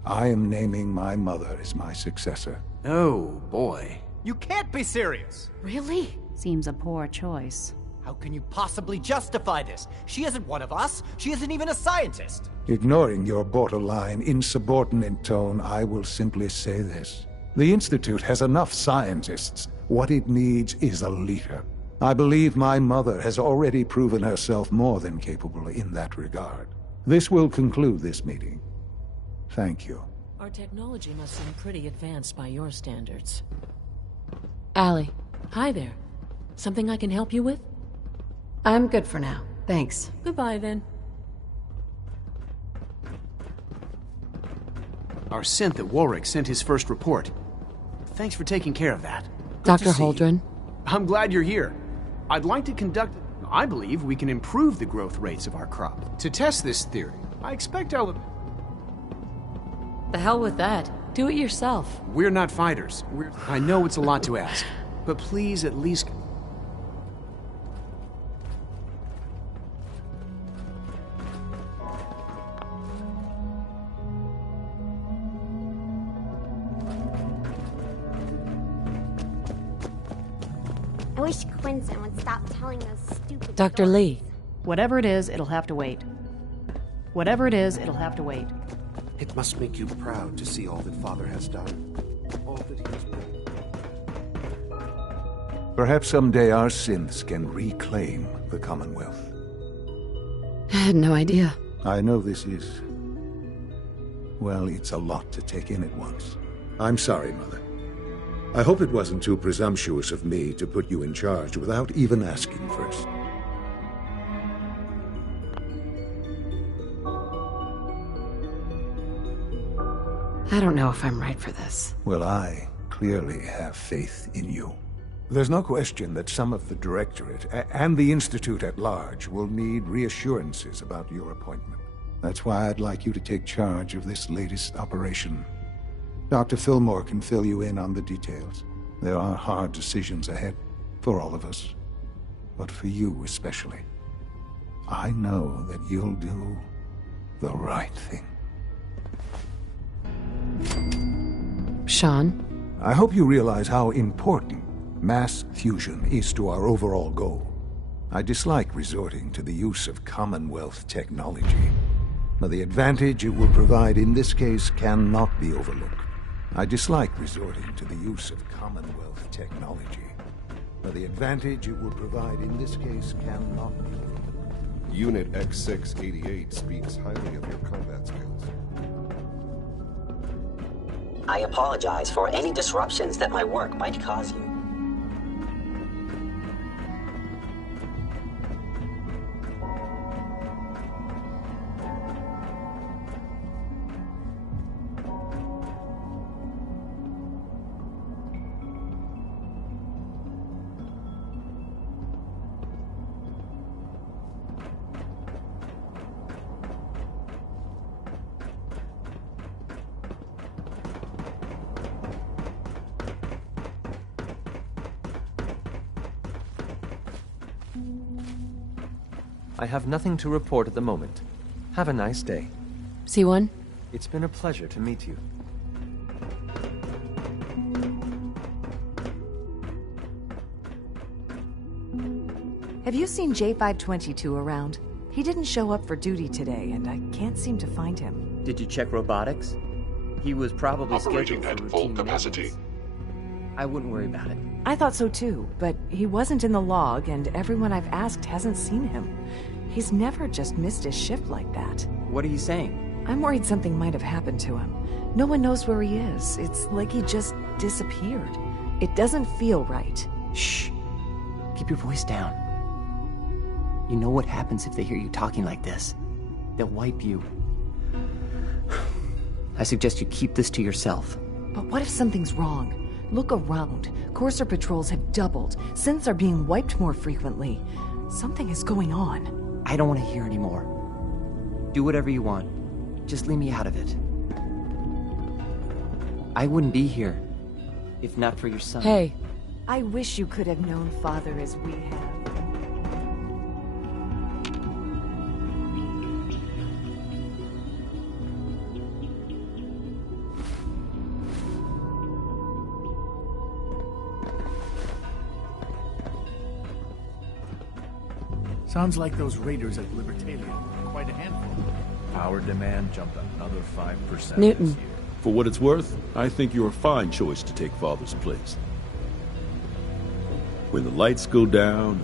I am naming my mother as my successor. Oh, boy. You can't be serious! Really? Seems a poor choice. How can you possibly justify this? She isn't one of us. She isn't even a scientist. Ignoring your borderline, insubordinate tone, I will simply say this. The Institute has enough scientists. What it needs is a leader. I believe my mother has already proven herself more than capable in that regard. This will conclude this meeting. Thank you. Our technology must seem pretty advanced by your standards. Allie, Hi there. Something I can help you with? I'm good for now. Thanks. Goodbye, then. Our synth at Warwick sent his first report. Thanks for taking care of that. Dr. Holdren. I'm glad you're here. I'd like to conduct... I believe we can improve the growth rates of our crop. To test this theory, I expect I'll... The hell with that. Do it yourself. We're not fighters. I know it's a lot to ask, but please at least... I wish Quincy would stop telling those stupid Dr. Lee. Whatever it is, it'll have to wait. Whatever it is, it'll have to wait. It must make you proud to see all that Father has done. All that he has made. Perhaps someday our synths can reclaim the Commonwealth. I had no idea. I know this is... well, it's a lot to take in at once. I'm sorry, Mother. I hope it wasn't too presumptuous of me to put you in charge without even asking first. I don't know if I'm right for this. Well, I clearly have faith in you. There's no question that some of the Directorate and the Institute at large will need reassurances about your appointment. That's why I'd like you to take charge of this latest operation. Dr. Fillmore can fill you in on the details. There are hard decisions ahead for all of us, but for you especially. I know that you'll do the right thing. Sean? I hope you realize how important mass fusion is to our overall goal. I dislike resorting to the use of Commonwealth technology, but the advantage it will provide in this case cannot be overlooked. I dislike resorting to the use of Commonwealth technology, but the advantage it will provide in this case cannot be overlooked. Unit X688 speaks highly of your combat skills. I apologize for any disruptions that my work might cause you. I have nothing to report at the moment. Have a nice day. C1? It's been a pleasure to meet you. Have you seen J522 around? He didn't show up for duty today, and I can't seem to find him. Did you check robotics? He was probably Operating scheduled at for full routine capacity. maintenance. I wouldn't worry about it. I thought so too, but he wasn't in the log, and everyone I've asked hasn't seen him. He's never just missed his shift like that. What are you saying? I'm worried something might have happened to him. No one knows where he is. It's like he just disappeared. It doesn't feel right. Shh. Keep your voice down. You know what happens if they hear you talking like this? They'll wipe you. I suggest you keep this to yourself. But what if something's wrong? Look around. Courser patrols have doubled. Synths are being wiped more frequently. Something is going on. I don't want to hear anymore. Do whatever you want. Just leave me out of it. I wouldn't be here if not for your son. Hey. I wish you could have known Father as we have. Sounds like those raiders at Libertalia are quite a handful. Power demand jumped another 5% Newton. this year. For what it's worth, I think you're a fine choice to take Father's place. When the lights go down...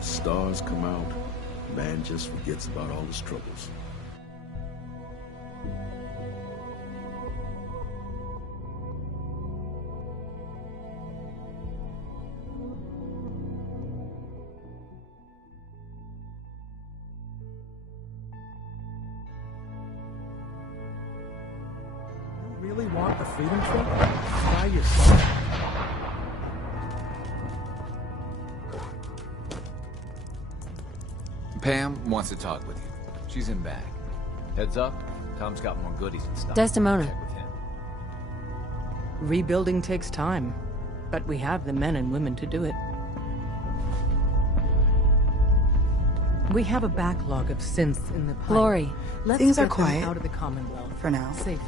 stars come out, man just forgets about all his troubles. You really want the Freedom Trip? Try yourself. Pam wants to talk with you. She's in back. Heads up, Tom's got more goodies and stuff. Desdemona. Check with him. Rebuilding takes time, but we have the men and women to do it. We have a backlog of synths in the pipe. Glory. Let's Things are get them quiet. out of the Commonwealth For now. safely.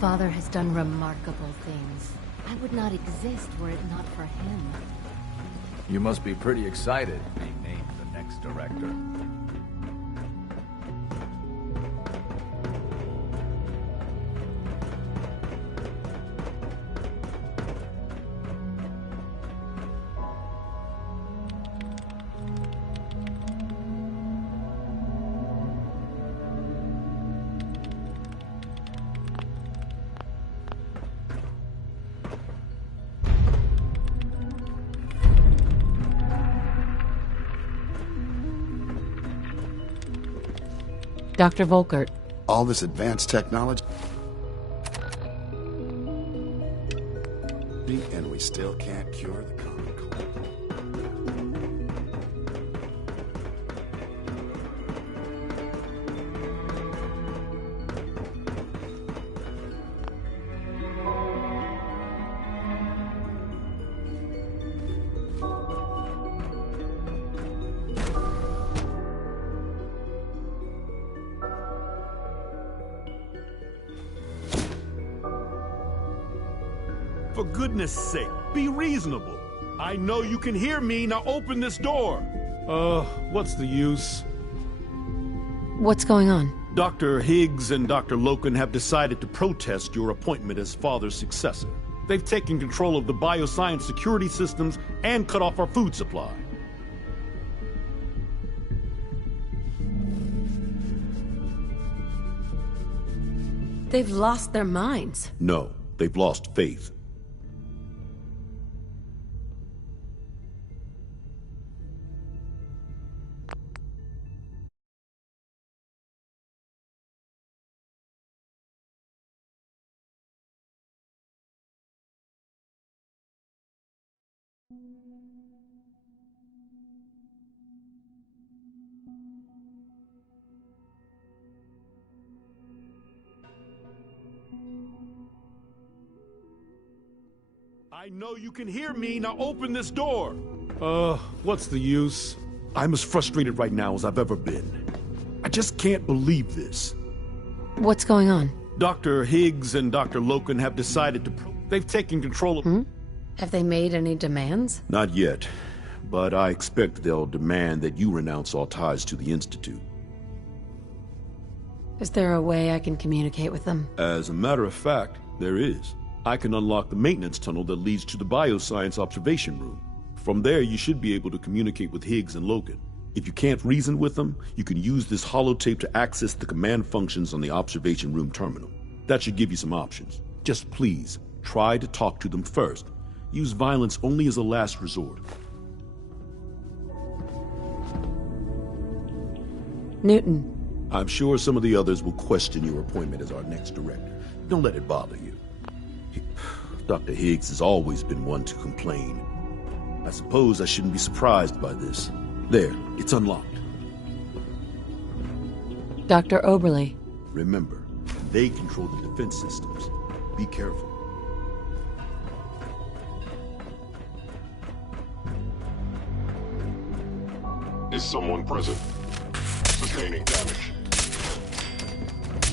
Father has done remarkable things. I would not exist were it not for him. You must be pretty excited being named the next director. Dr. Volkert. All this advanced technology, and we still can't cure the common cold. For goodness sake, be reasonable. I know you can hear me, now open this door. What's the use? What's going on? Dr. Higgs and Dr. Loken have decided to protest your appointment as Father's successor. They've taken control of the bioscience security systems and cut off our food supply. They've lost their minds. No, they've lost faith. I know you can hear me. Now open this door. What's the use? I'm as frustrated right now as I've ever been. I just can't believe this. What's going on? Dr. Higgs and Dr. Loken have decided to... They've taken control of... Have they made any demands? Not yet, but I expect they'll demand that you renounce all ties to the Institute. Is there a way I can communicate with them? As a matter of fact, there is. I can unlock the maintenance tunnel that leads to the bioscience observation room. From there, you should be able to communicate with Higgs and Loken. If you can't reason with them, you can use this holotape to access the command functions on the observation room terminal. That should give you some options. Just please, try to talk to them first. Use violence only as a last resort. Newton. I'm sure some of the others will question your appointment as our next director. Don't let it bother you. Dr. Higgs has always been one to complain. I suppose I shouldn't be surprised by this. There, it's unlocked. Dr. Oberly. Remember, they control the defense systems. Be careful. Is someone present? Sustaining damage.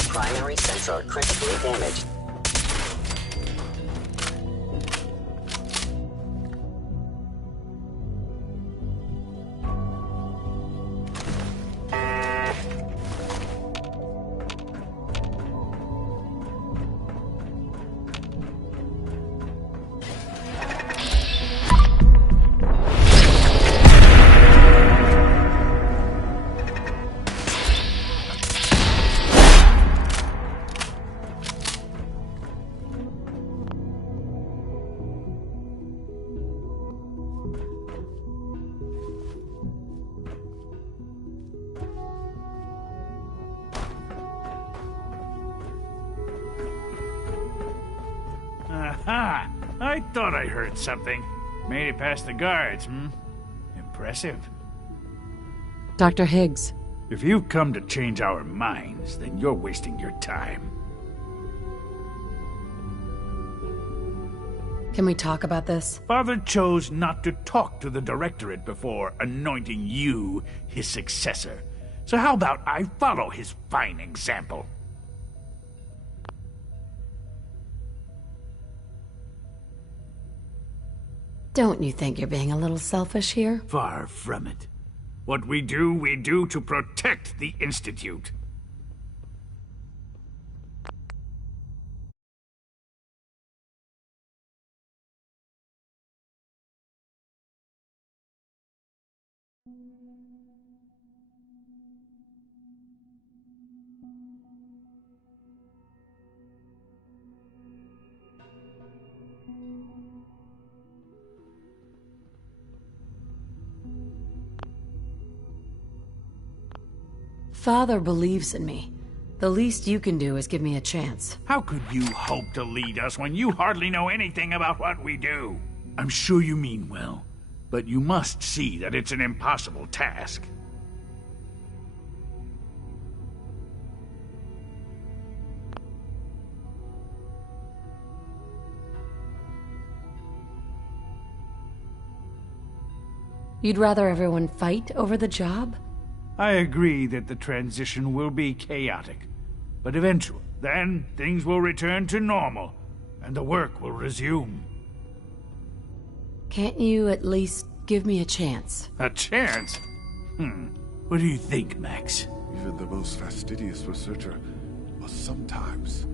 Primary sensor critically damaged. Aha! I thought I heard something. Made it past the guards, Impressive. Dr. Higgs. If you've come to change our minds, then you're wasting your time. Can we talk about this? Father chose not to talk to the Directorate before anointing you his successor. So how about I follow his fine example? Don't you think you're being a little selfish here? Far from it. What we do to protect the Institute. Father believes in me. The least you can do is give me a chance. How could you hope to lead us when you hardly know anything about what we do? I'm sure you mean well, but you must see that it's an impossible task. You'd rather everyone fight over the job? I agree that the transition will be chaotic, but eventually, then things will return to normal, and the work will resume. Can't you at least give me a chance? A chance? What do you think, Max? Even the most fastidious researcher must sometimes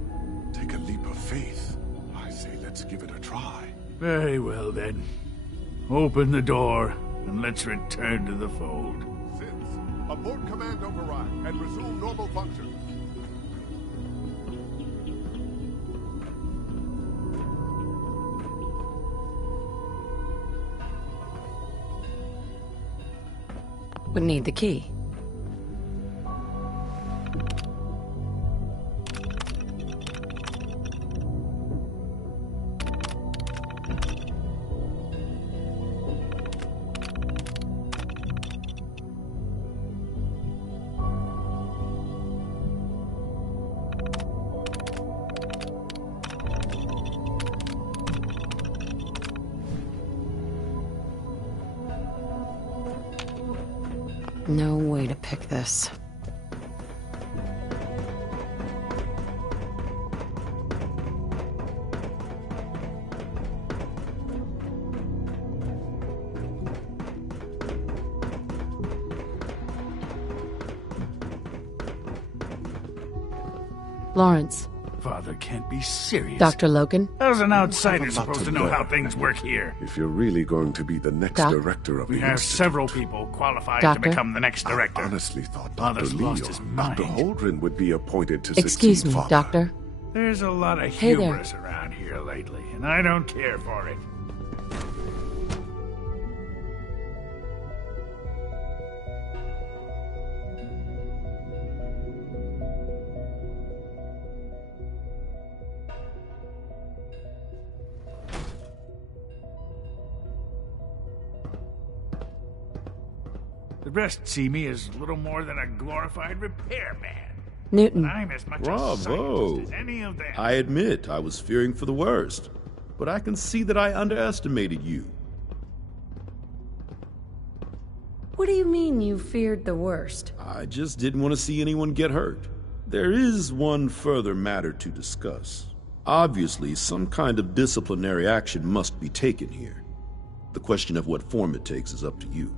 take a leap of faith. I say let's give it a try. Very well, then. Open the door, and let's return to the fold. Abort command override and resume normal functions. We need the key. No way to pick this. Lawrence. Father can't be serious. Dr. Logan? How's an outsider supposed to know how things work here? If you're really going to be the next director of We the have institute, several people qualified Doctor? to become the next director. I honestly thought Father's Dr. lost Leo, his mind. Dr. Holdren would be appointed to Excuse succeed me, Father. Doctor. There's a lot of Hey there. hubris around here lately, and I don't care for it. The rest see me as little more than a glorified repairman. Newton. But I'm as much a Bravo! scientist as any of them. I admit I was fearing for the worst, but I can see that I underestimated you. What do you mean you feared the worst? I just didn't want to see anyone get hurt. There is one further matter to discuss. Obviously, some kind of disciplinary action must be taken here. The question of what form it takes is up to you.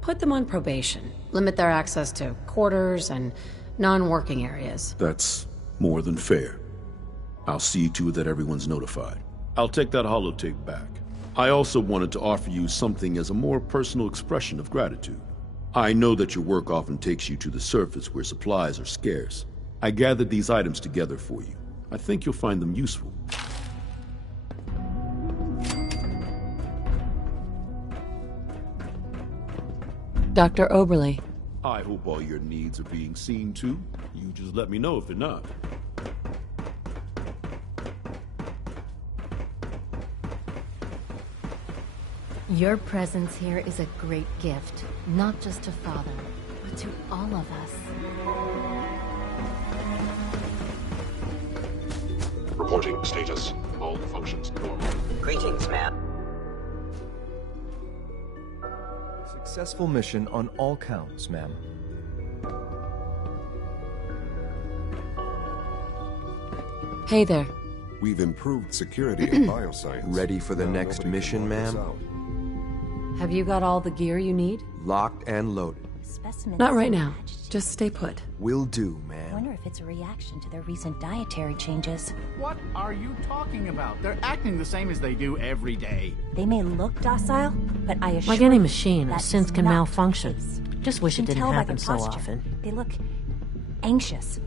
Put them on probation. Limit their access to quarters and non-working areas. That's more than fair. I'll see to it that everyone's notified. I'll take that holotape back. I also wanted to offer you something as a more personal expression of gratitude. I know that your work often takes you to the surface where supplies are scarce. I gathered these items together for you. I think you'll find them useful. Dr. Oberly. I hope all your needs are being seen to. You just let me know if they're not. Your presence here is a great gift, not just to Father, but to all of us. Reporting status. All functions normal. Greetings, ma'am. Successful mission on all counts, ma'am. Hey there. We've improved security in bioscience. Ready for the Now next nobody mission, can lock us ma'am? out. Have you got all the gear you need? Locked and loaded. Not right now. Just stay put. Will do, I ma'am. wonder if it's a reaction to their recent dietary changes. What are you talking about? They're acting the same as they do every day. They may look docile, but I assure Like any you machine, a that synth is can not malfunction. the case. Just wish You it can didn't tell by happen their so posture. often. They look anxious,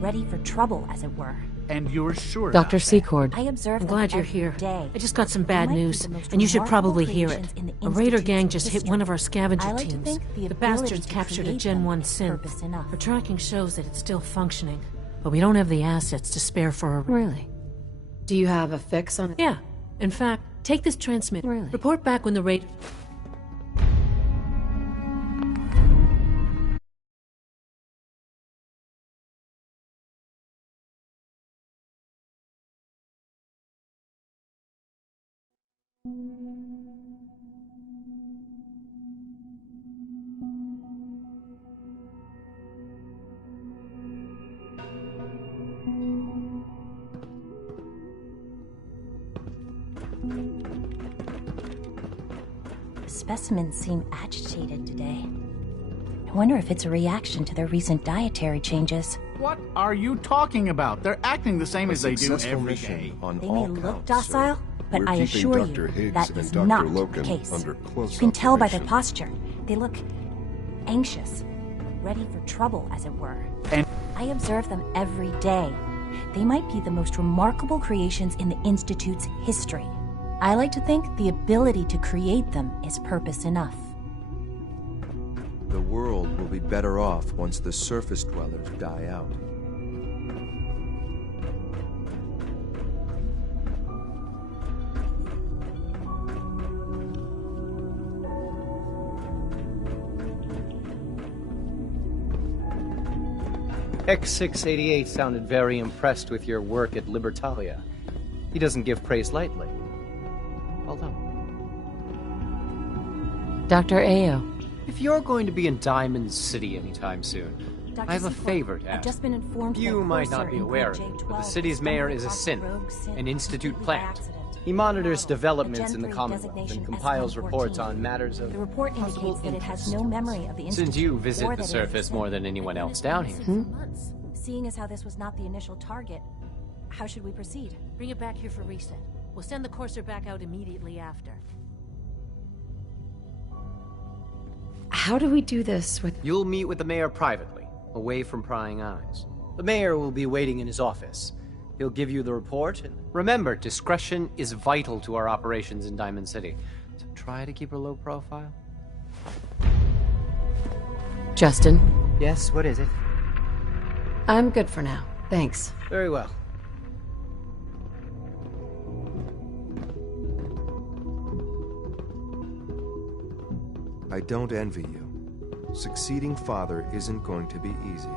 ready for trouble, as it were. And you're sure Dr. about that? Secord. I observe I'm them glad you're every here. day. I just got some They bad might be news, the most and you should remarkable probably hear it. creations in the A raider Institute's gang just hit history. one of our scavenger I like to teams. think the The ability bastards to captured a create Gen them 1 is synth. purpose enough. Our tracking shows that it's still functioning, but we don't have the assets to spare for a... Really? Do you have a fix on it? Yeah. In fact, take this transmit. Really? Report back when the raid... The specimens seem agitated today. I wonder if it's a reaction to their recent dietary changes. What are you talking about? They're acting the same A as they do successful every mission day. on They all may look counts, docile, sir. but We're I keeping assure Dr. you Higgs that and is Dr. not Logan the case. under close You can tell by their observation. posture. They look anxious, ready for trouble, as it were. And I observe them every day. They might be the most remarkable creations in the Institute's history. I like to think the ability to create them is purpose enough. The world will be better off once the surface dwellers die out. X688 sounded very impressed with your work at Libertalia. He doesn't give praise lightly. Well done. Dr. Ayo. If you're going to be in Diamond City anytime soon, Dr. I have a Sequoia, favor to I've ask. just been informed You that might Corsair not be in aware Code of it, J12 but the city's stumbled mayor is a across synth, rogue synth an Institute completely by plant. accident. He monitors Model, developments a in the Gen 3 Commonwealth and designation compiles S114. reports on matters of The report possible indicates that it has no interest. memory of the Institute. Since you or visit that the it surface existed. more than anyone else down here. Seeing as how this was not the initial target, how should we proceed? Bring it back here for reset. We'll send the Corsair back out immediately after. How do we do this with... You'll meet with the mayor privately, away from prying eyes. The mayor will be waiting in his office. He'll give you the report, and remember, discretion is vital to our operations in Diamond City. So try to keep a low profile. Justin? Yes, what is it? I'm good for now. Thanks. Very well. I don't envy you. Succeeding father isn't going to be easy.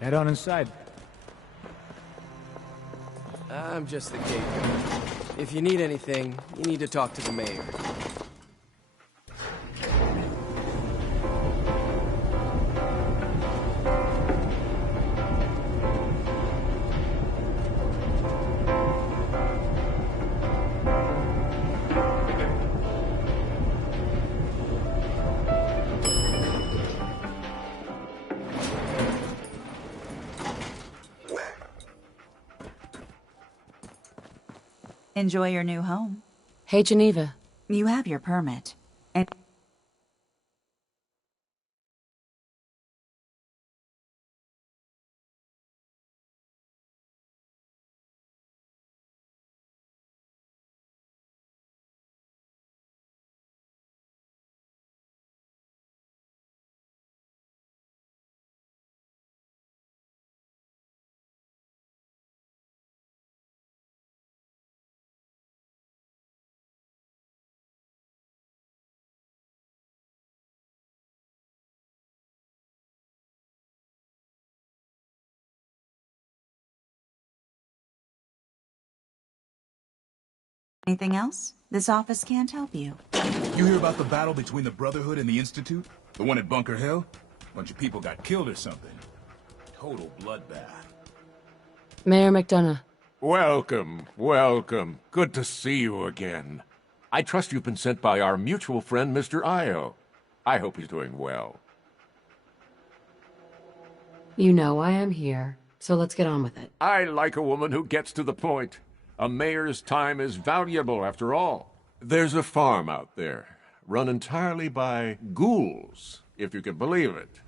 Head on inside. I'm just the gatekeeper. If you need anything, you need to talk to the mayor. Enjoy your new home. Hey, Geneva. You have your permit. And anything else? This office can't help you. You hear about the battle between the Brotherhood and the Institute? The one at Bunker Hill? Bunch of people got killed or something. Total bloodbath. Mayor McDonough. Welcome, welcome. Good to see you again. I trust you've been sent by our mutual friend, Mr. Io. I hope he's doing well. You know I am here, so let's get on with it. I like a woman who gets to the point. A mayor's time is valuable, after all. There's a farm out there, run entirely by ghouls, if you can believe it.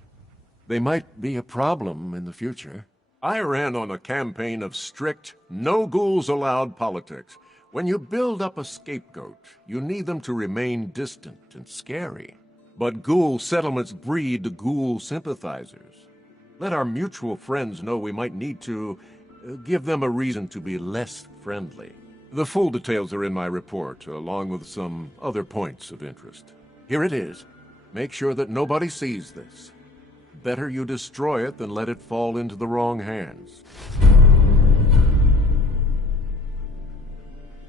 They might be a problem in the future. I ran on a campaign of strict, no ghouls allowed politics. When you build up a scapegoat, you need them to remain distant and scary. But ghoul settlements breed ghoul sympathizers. Let our mutual friends know we might need to give them a reason to be less friendly. The full details are in my report, along with some other points of interest. Here it is. Make sure that nobody sees this. Better you destroy it than let it fall into the wrong hands.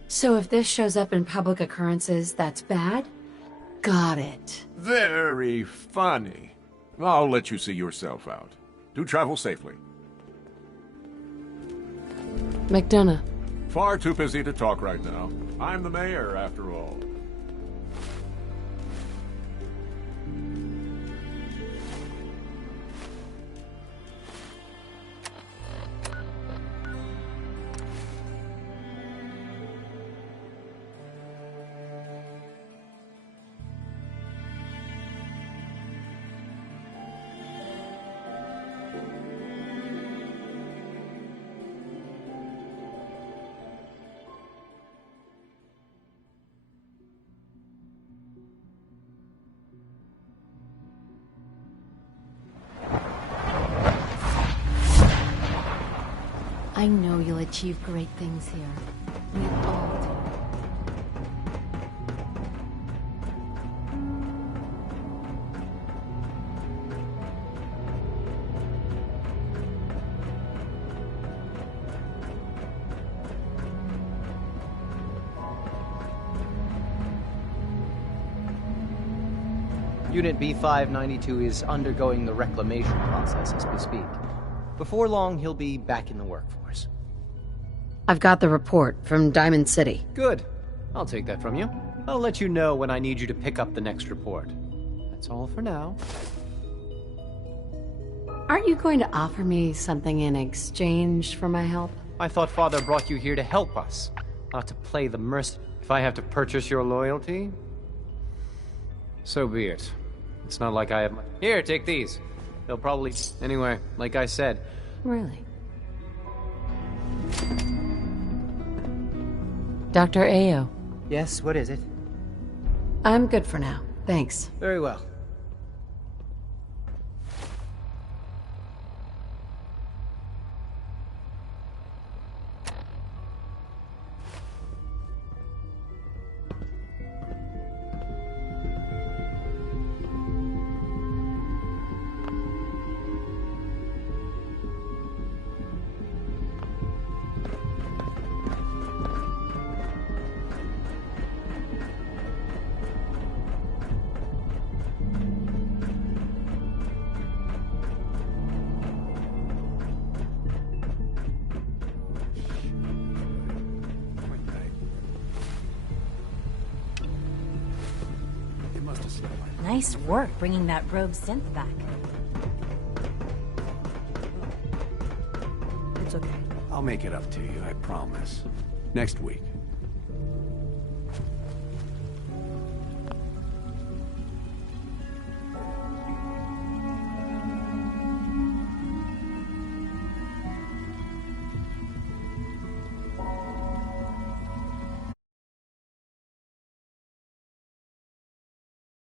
So if this shows up in public occurrences, that's bad? Got it. Very funny. I'll let you see yourself out. Do travel safely. McDonough. Far too busy to talk right now. I'm the mayor, after all. I know you'll achieve great things here. We all do. Unit B592 is undergoing the reclamation process as we speak. Before long, he'll be back in the workforce. I've got the report from Diamond City. Good. I'll take that from you. I'll let you know when I need you to pick up the next report. That's all for now. Aren't you going to offer me something in exchange for my help? I thought Father brought you here to help us, not to play the mercenary. If I have to purchase your loyalty, so be it. It's not like I have... Here, take these. They'll probably... Anyway, like I said... Really? Dr. Ayo. Yes, what is it? I'm good for now. Thanks. Very well. Nice work bringing that rogue synth back. It's okay. I'll make it up to you, I promise. Next week.